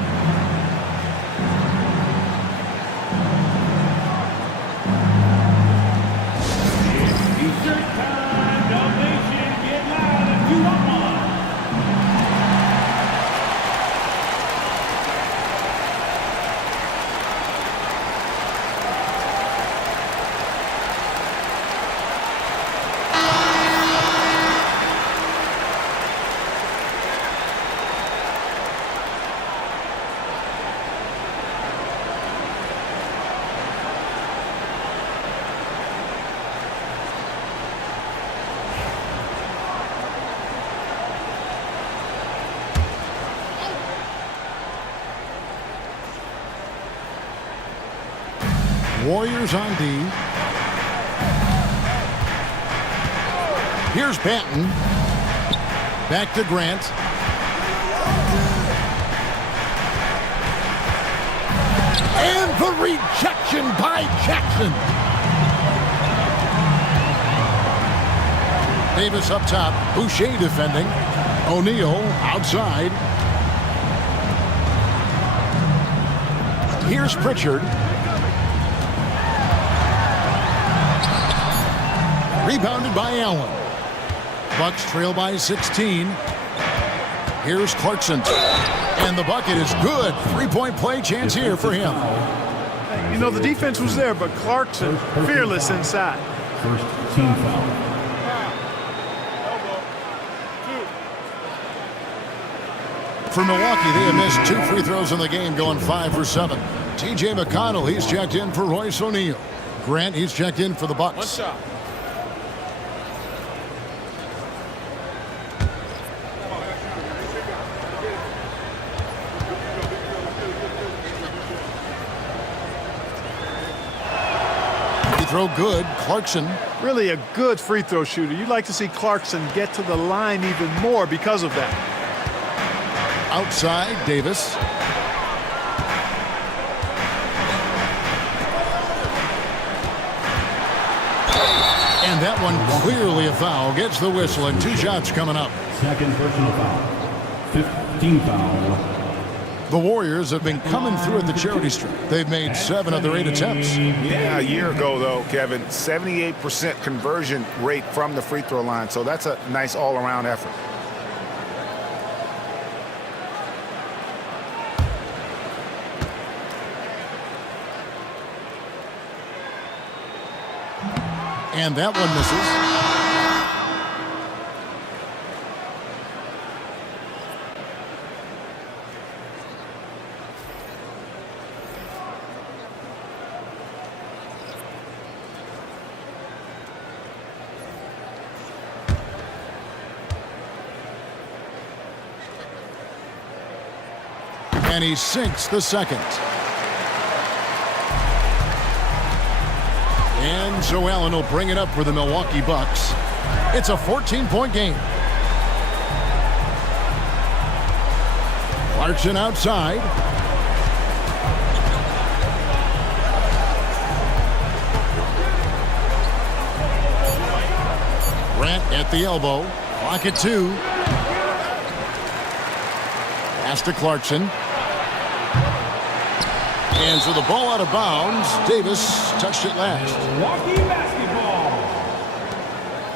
Warriors on D. Here's Banton. Back to Grant. And the rejection by Jackson. Davis up top. Boucher defending. O'Neal outside. Here's Pritchard. Rebounded by Allen. Bucks trail by 16. Here's Clarkson. And the bucket is good. 3-point play chance here for him. You know, the defense was there, but Clarkson fearless inside. First team foul. For Milwaukee, they have missed 2 free throws in the game, going 5 for 7. T.J. McConnell, he's checked in for Royce O'Neal. Grant, he's checked in for the Bucks. One shot. Free throw good. Clarkson. Really a good free throw shooter. You'd like to see Clarkson get to the line even more because of that. Outside, Davis. And that one clearly a foul. Gets the whistle, and 2 shots coming up. Second personal foul. 15 foul. The Warriors have been coming through at the charity stripe. They've made 7 of their 8 attempts. Yeah, a year ago, though, Kevin, 78% conversion rate from the free throw line. So that's a nice all-around effort. And that one misses. And he sinks the second. And Joe Allen will bring it up for the Milwaukee Bucks. It's a 14-point game. Clarkson outside. Grant at the elbow. Clock at 2. Pass to Clarkson. And so the ball out of bounds. Davis touched it last. Milwaukee basketball.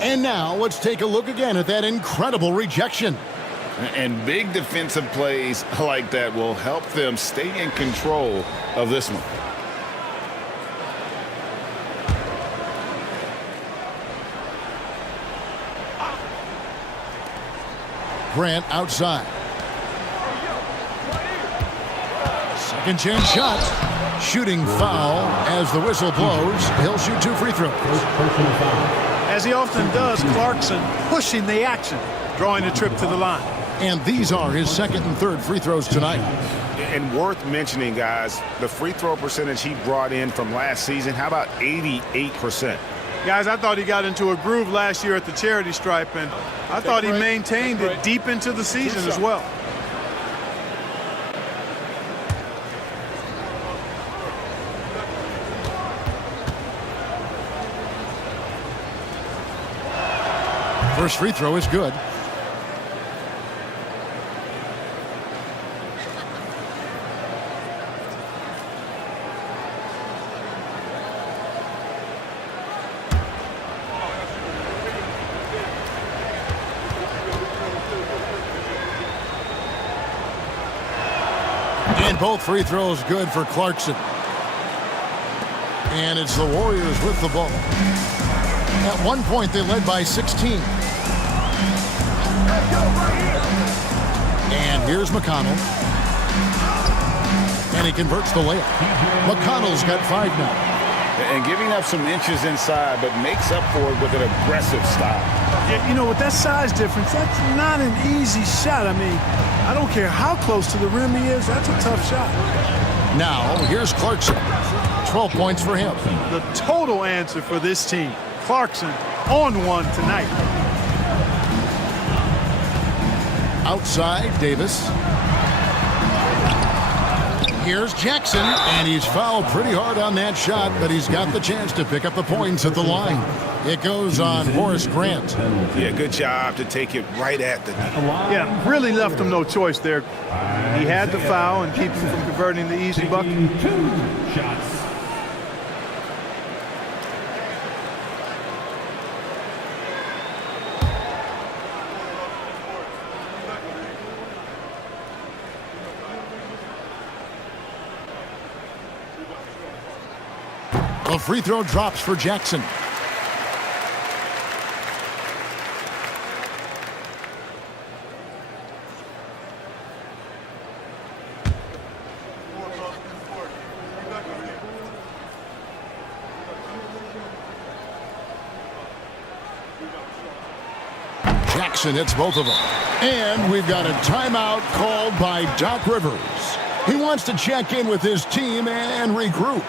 And now let's take a look again at that incredible rejection. And big defensive plays like that will help them stay in control of this one. Grant outside. Second chance shot. Shooting foul as the whistle blows. He'll shoot 2 free throws. As he often does, Clarkson pushing the action, drawing a trip to the line. And these are his second and third free throws tonight. And worth mentioning, guys, the free throw percentage he brought in from last season, how about 88%? Guys, I thought he got into a groove last year at the charity stripe, and I thought he maintained it deep into the season as well. First free throw is good. And both free throws good for Clarkson. And it's the Warriors with the ball. At one point, they led by 16. And here's McConnell. And he converts the layup. McConnell's got 5 now. And giving up some inches inside, but makes up for it with an aggressive style. Yeah, you know, with that size difference, that's not an easy shot. I mean, I don't care how close to the rim he is. That's a tough shot. Now, here's Clarkson. 12 points for him. The total answer for this team. Clarkson on one tonight. Outside, Davis. Here's Jackson, and he's fouled pretty hard on that shot, but he's got the chance to pick up the points at the line. It goes on Horace Grant. Yeah, good job to take it right at the knee. Yeah, really left him no choice there. He had the foul and keep him from converting the easy bucket. 2 shots. A free throw drops for Jackson. Jackson hits both of them. And we've got a timeout called by Doc Rivers. He wants to check in with his team and regroup.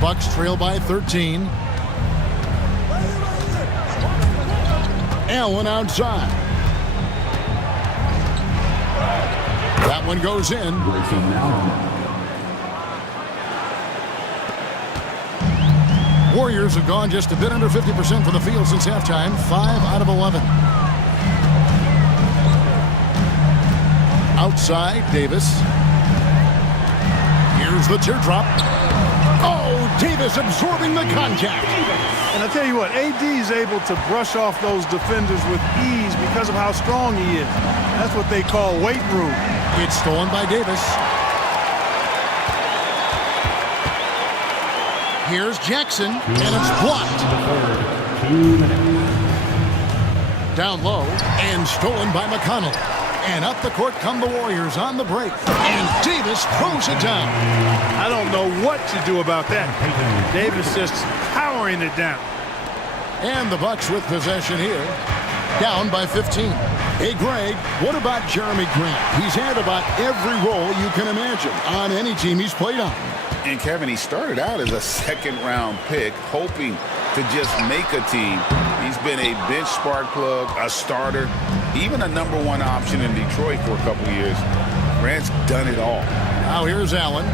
Bucks trail by 13. Allen outside. That one goes in. Warriors have gone just a bit under 50% from the field since halftime. 5 out of 11. Outside, Davis. Here's the teardrop. Oh, Davis absorbing the contact. And I'll tell you what, AD is able to brush off those defenders with ease because of how strong he is. That's what they call weight room. It's stolen by Davis. Here's Jackson, and it's blocked. Down low, and stolen by McConnell. And up the court come the Warriors on the break. And Davis throws it down. I don't know what to do about that. Davis just powering it down. And the Bucks with possession here. Down by 15. Hey, Greg, what about Jeremy Grant? He's had about every role you can imagine on any team he's played on. And Kevin, he started out as a second-round pick, hoping to just make a team. He's been a bench spark plug, a starter, even a number one option in Detroit for a couple of years. Grant's done it all. Now here's Allen,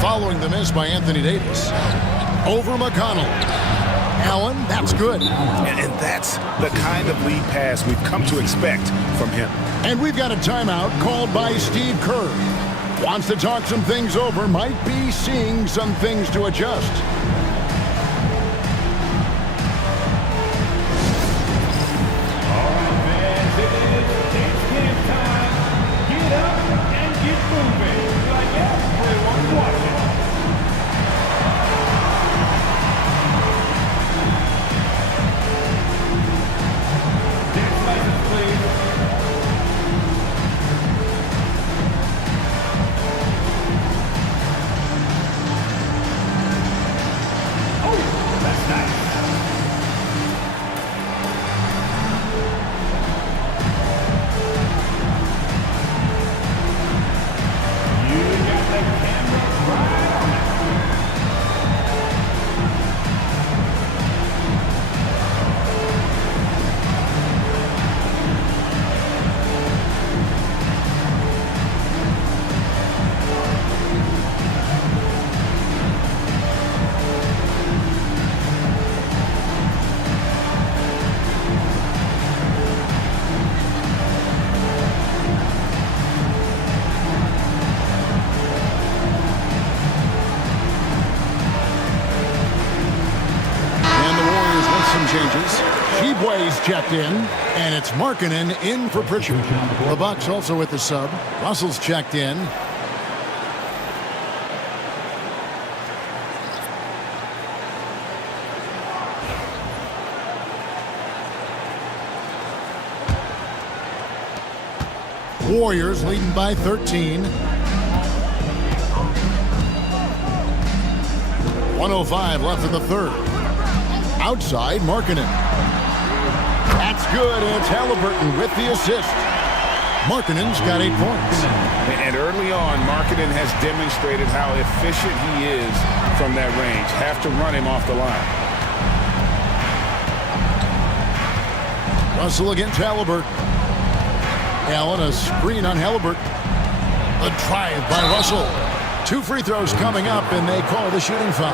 following the miss by Anthony Davis. Over McConnell. Allen, that's good. And that's the kind of lead pass we've come to expect from him. And we've got a timeout called by Steve Kerr. Wants to talk some things over, might be seeing some things to adjust. Checked in, and it's Markkanen in for Pritchard. The Bucks also with the sub. Russell's checked in. Warriors leading by 13. 1:05 left in the third. Outside, Markkanen. That's good, and it's Halliburton with the assist. Markkanen's got 8 points. And early on, Markkanen has demonstrated how efficient he is from that range. Have to run him off the line. Russell against Halliburton. Allen, a screen on Halliburton. A drive by Russell. 2 free throws coming up, and they call the shooting foul.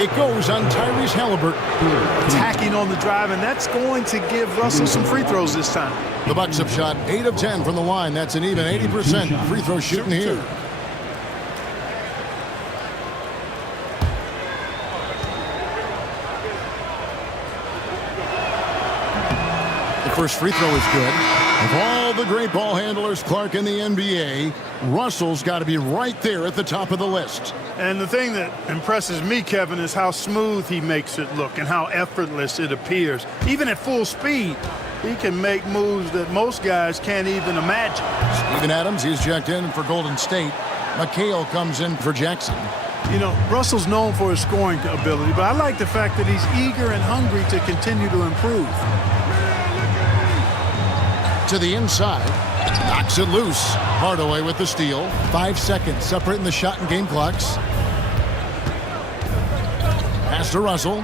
It goes on Tyrese Halliburton. Attacking on the drive, and that's going to give Russell some free throws this time. The Bucks have shot 8 of 10 from the line. That's an even 80% free throw shooting here. The first free throw is good. Of all the great ball handlers, Clark, in the NBA, Russell's got to be right there at the top of the list. And the thing that impresses me, Kevin, is how smooth he makes it look and how effortless it appears. Even at full speed, he can make moves that most guys can't even imagine. Steven Adams, he's checked in for Golden State. McHale comes in for Jackson. You know, Russell's known for his scoring ability, but I like the fact that he's eager and hungry to continue to improve. To the inside, knocks it loose. Hardaway with the steal. 5 seconds separating the shot and game clocks. Pass to Russell.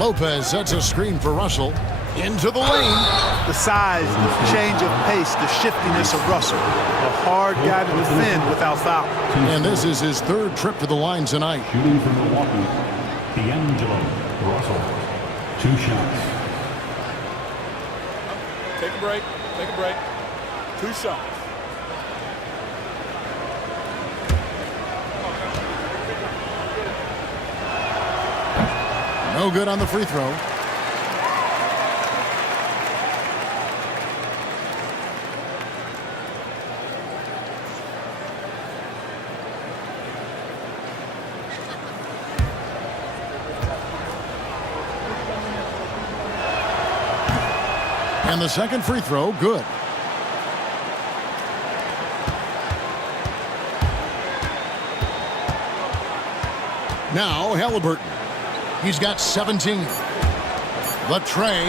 Lopez sets a screen for Russell. Into the lane. The size, the change of pace, the shiftiness of Russell. A hard guy to defend without foul. And this is his 3rd trip to the line tonight. Shooting from Milwaukee, D'Angelo Russell. 2 shots. Take a break. Take a break. 2 shots. No good on the free throw. And the second free throw, good. Now Halliburton. He's got 17. The tray.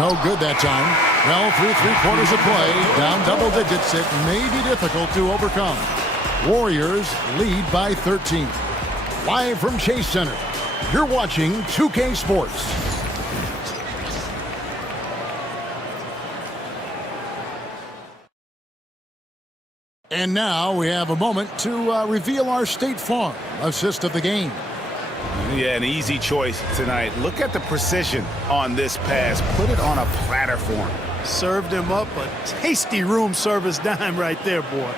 No good that time. Well, through 3/4 of play, down double digits, it may be difficult to overcome. Warriors lead by 13. Live from Chase Center, you're watching 2K Sports. And now we have a moment to reveal our State Farm assist of the game. Yeah, an easy choice tonight. Look at the precision on this pass. Put it on a platter for him. Served him up a tasty room service dime right there, boy.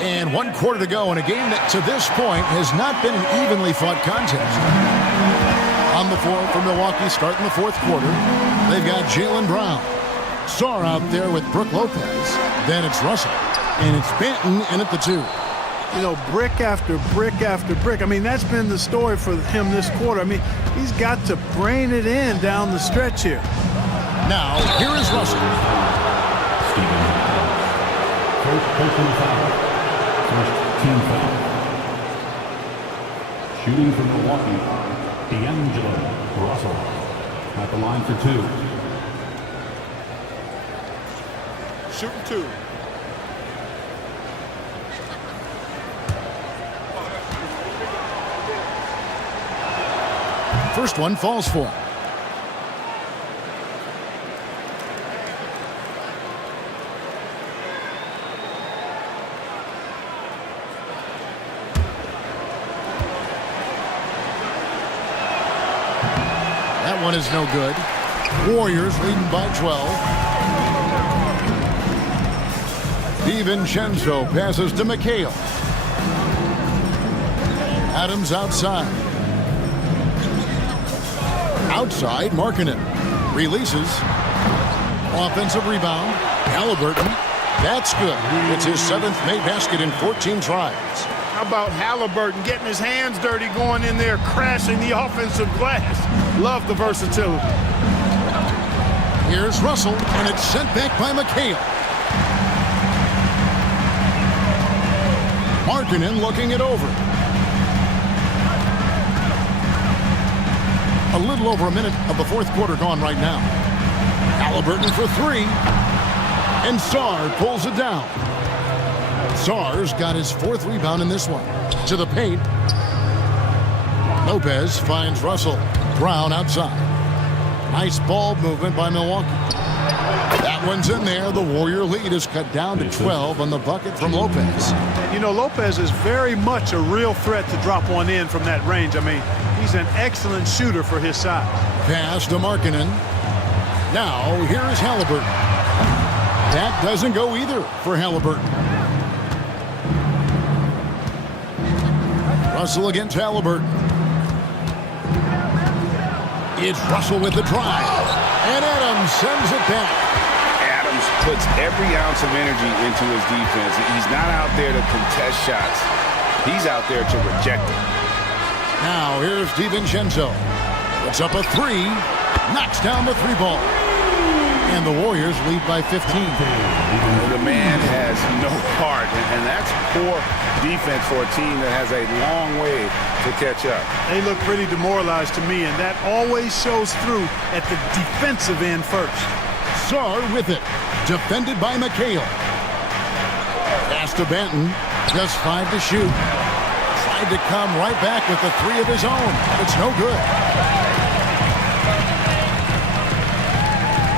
And 1/4 to go in a game that to this point has not been an evenly fought contest. On the floor for Milwaukee starting the 4th quarter, they've got Jaylen Brown. Sarr out there with Brook Lopez. Then it's Russell. And it's Benton in at the 2. You know, brick after brick after brick. I mean, that's been the story for him this quarter. I mean, he's got to brain it in down the stretch here. Now, here is Russell. Steven. First personal foul. First team foul. Shooting from Milwaukee, D'Angelo Russell. At the line for 2. Shooting 2. First one falls for him. That one is no good. Warriors leading by 12. DiVincenzo passes to McHale. Adams outside. Outside, Markkanen releases. Offensive rebound. Halliburton. That's good. It's his 7th made basket in 14 tries. How about Halliburton getting his hands dirty, going in there, crashing the offensive glass? Love the versatility. Here's Russell, and it's sent back by McHale. Markkanen looking it over. A little over a minute of the fourth quarter gone right now. Halliburton for three. And Sarr pulls it down. Sarr's got his fourth rebound in this one. To the paint. Lopez finds Russell. Brown outside. Nice ball movement by Milwaukee. That one's in there. The Warrior lead is cut down to 12 on the bucket from Lopez. You know, Lopez is very much a real threat to drop one in from that range. I mean, he's an excellent shooter for his size. Pass to Markkanen. Now, here's Halliburton. That doesn't go either for Halliburton. Russell against Halliburton. It's Russell with the drive. And Adams sends it back. Adams puts every ounce of energy into his defense. He's not out there to contest shots. He's out there to reject them. Now here's DiVincenzo. Puts up a three. Knocks down the three ball. And the Warriors lead by 15. The man has no heart, and that's poor defense for a team that has a long way to catch up. They look pretty demoralized to me, and that always shows through at the defensive end first. Sarr with it. Defended by McHale. Pass to Banton. Just 5 to shoot. Tried to come right back with the three of his own. It's no good.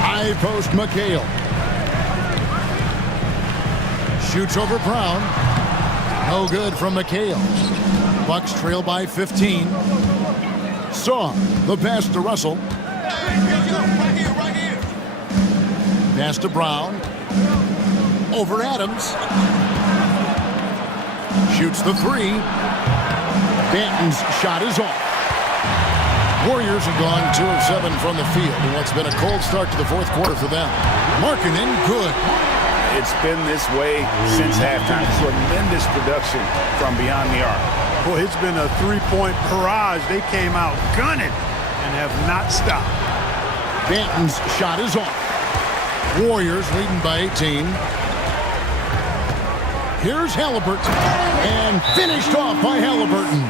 High post McHale. Shoots over Brown. No good from McHale. Bucks trail by 15. Sarr. The pass to Russell. Pass to Brown. Over Adams. Shoots the three. Banton's shot is off. Warriors have gone 2 of 7 from the field in what's been a cold start to the fourth quarter for them. Markkanen, good. It's been this way since halftime. Tremendous production from beyond the arc. Boy, it's been a three-point barrage. They came out gunning and have not stopped. Banton's shot is off. Warriors leading by 18. Here's Halliburton. And finished off by Halliburton.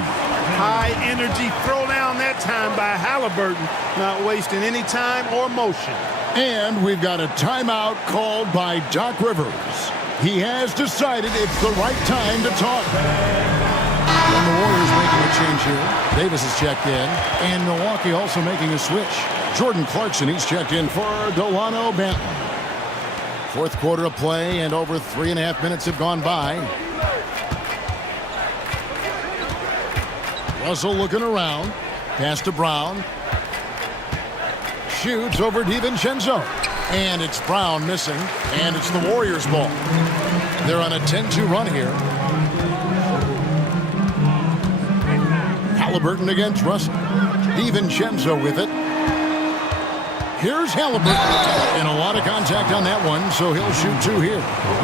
High energy throwdown that time by Halliburton. Not wasting any time or motion. And we've got a timeout called by Doc Rivers. He has decided it's the right time to talk. And the Warriors making a change here. Davis has checked in. And Milwaukee also making a switch. Jordan Clarkson, he's checked in for Delano Banton. Fourth quarter of play, and over 3.5 minutes have gone by. Russell looking around. Pass to Brown. Shoots over DiVincenzo. And it's Brown missing. And it's the Warriors' ball. They're on a 10-2 run here. Halliburton against Russell. DiVincenzo with it. Here's Halliburton. And a lot of contact on that one, so he'll shoot 2 here.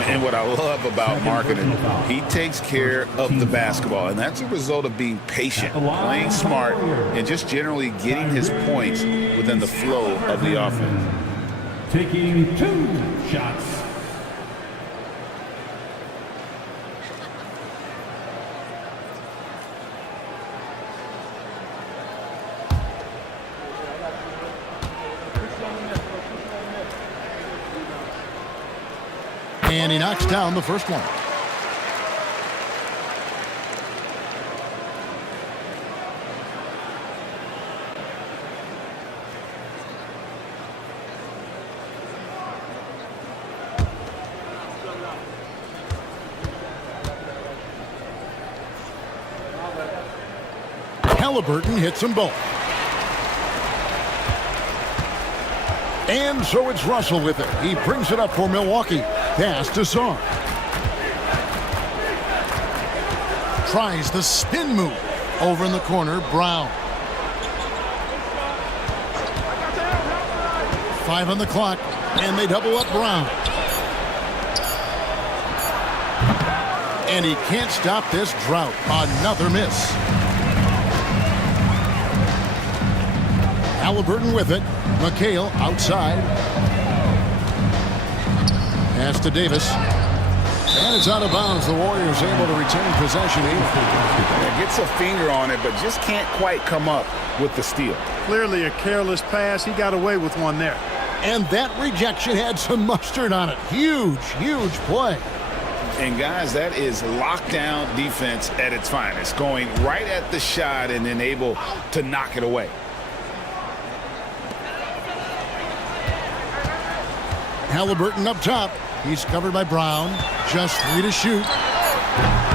And what I love about Markkanen, he takes care of the basketball, and that's a result of being patient, playing smart, and just generally getting his points within the flow of the offense. Taking 2 shots. And he knocks down the first one. Halliburton hits them both. And so it's Russell with it. He brings it up for Milwaukee. Pass to Sarr. Tries the spin move. Over in the corner, Brown. 5 on the clock, and they double up Brown. And he can't stop this drought. Another miss. Halliburton with it. McHale outside. Pass to Davis. And it's out of bounds. The Warriors able to retain possession here. Yeah, gets a finger on it, but just can't quite come up with the steal. Clearly a careless pass. He got away with one there. And that rejection had some mustard on it. Huge, huge play. And guys, that is lockdown defense at its finest. Going right at the shot and then able to knock it away. Halliburton up top. He's covered by Brown. Just 3 to shoot.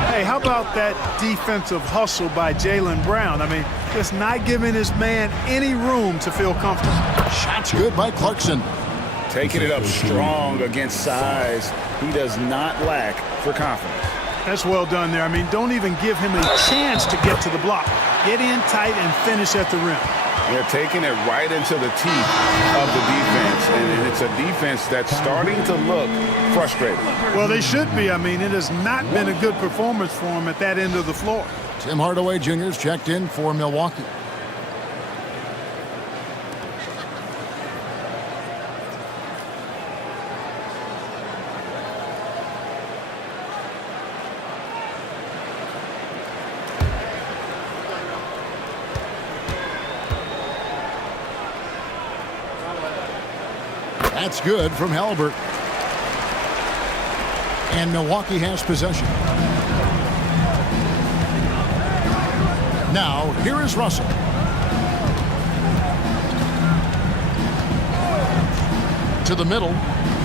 Hey, how about that defensive hustle by Jaylen Brown? I mean, just not giving this man any room to feel comfortable. Shot's good by Clarkson. Taking it up strong against size. He does not lack for confidence. That's well done there. I mean, don't even give him a chance to get to the block. Get in tight and finish at the rim. They're taking it right into the teeth of the defense, and it's a defense that's starting to look frustrated. Well, they should be. I mean, it has not been a good performance for them at that end of the floor. Tim Hardaway Jr.'s checked in for Milwaukee. That's good from Halliburton. And Milwaukee has possession. Now, here is Russell. To the middle.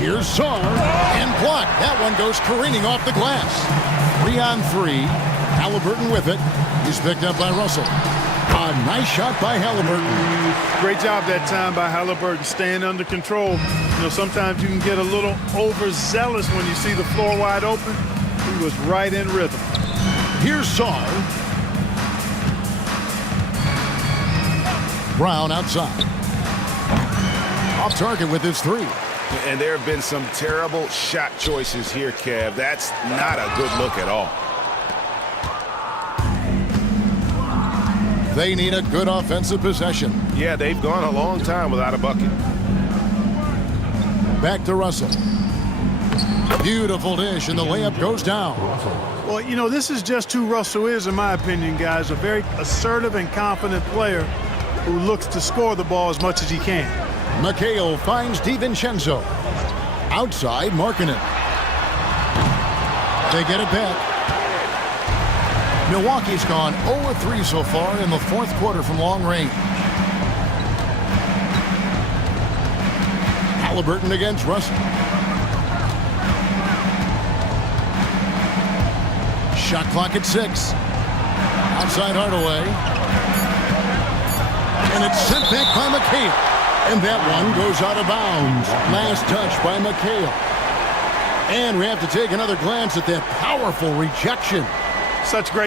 Here's Sarr. And blocked. That one goes careening off the glass. 3 on 3. Halliburton with it. He's picked up by Russell. A nice shot by Halliburton. Great job that time by Halliburton, staying under control. You know, sometimes you can get a little overzealous when you see the floor wide open. He was right in rhythm. Here's Sarr. Brown outside. Off target with his 3. And there have been some terrible shot choices here, Kev. That's not a good look at all. They need a good offensive possession. Yeah, they've gone a long time without a bucket. Back to Russell. Beautiful dish, and the layup goes down. Well, you know, this is just who Russell is, in my opinion, guys. A very assertive and confident player who looks to score the ball as much as he can. McHale finds DiVincenzo. Outside, Markkanen. They get it back. Milwaukee's gone 0-3 so far in the 4th quarter from long range. Halliburton against Russell. Shot clock at 6. Outside Hardaway. And it's sent back by McHale. And that one goes out of bounds. Last touch by McHale. And we have to take another glance at that powerful rejection. Such great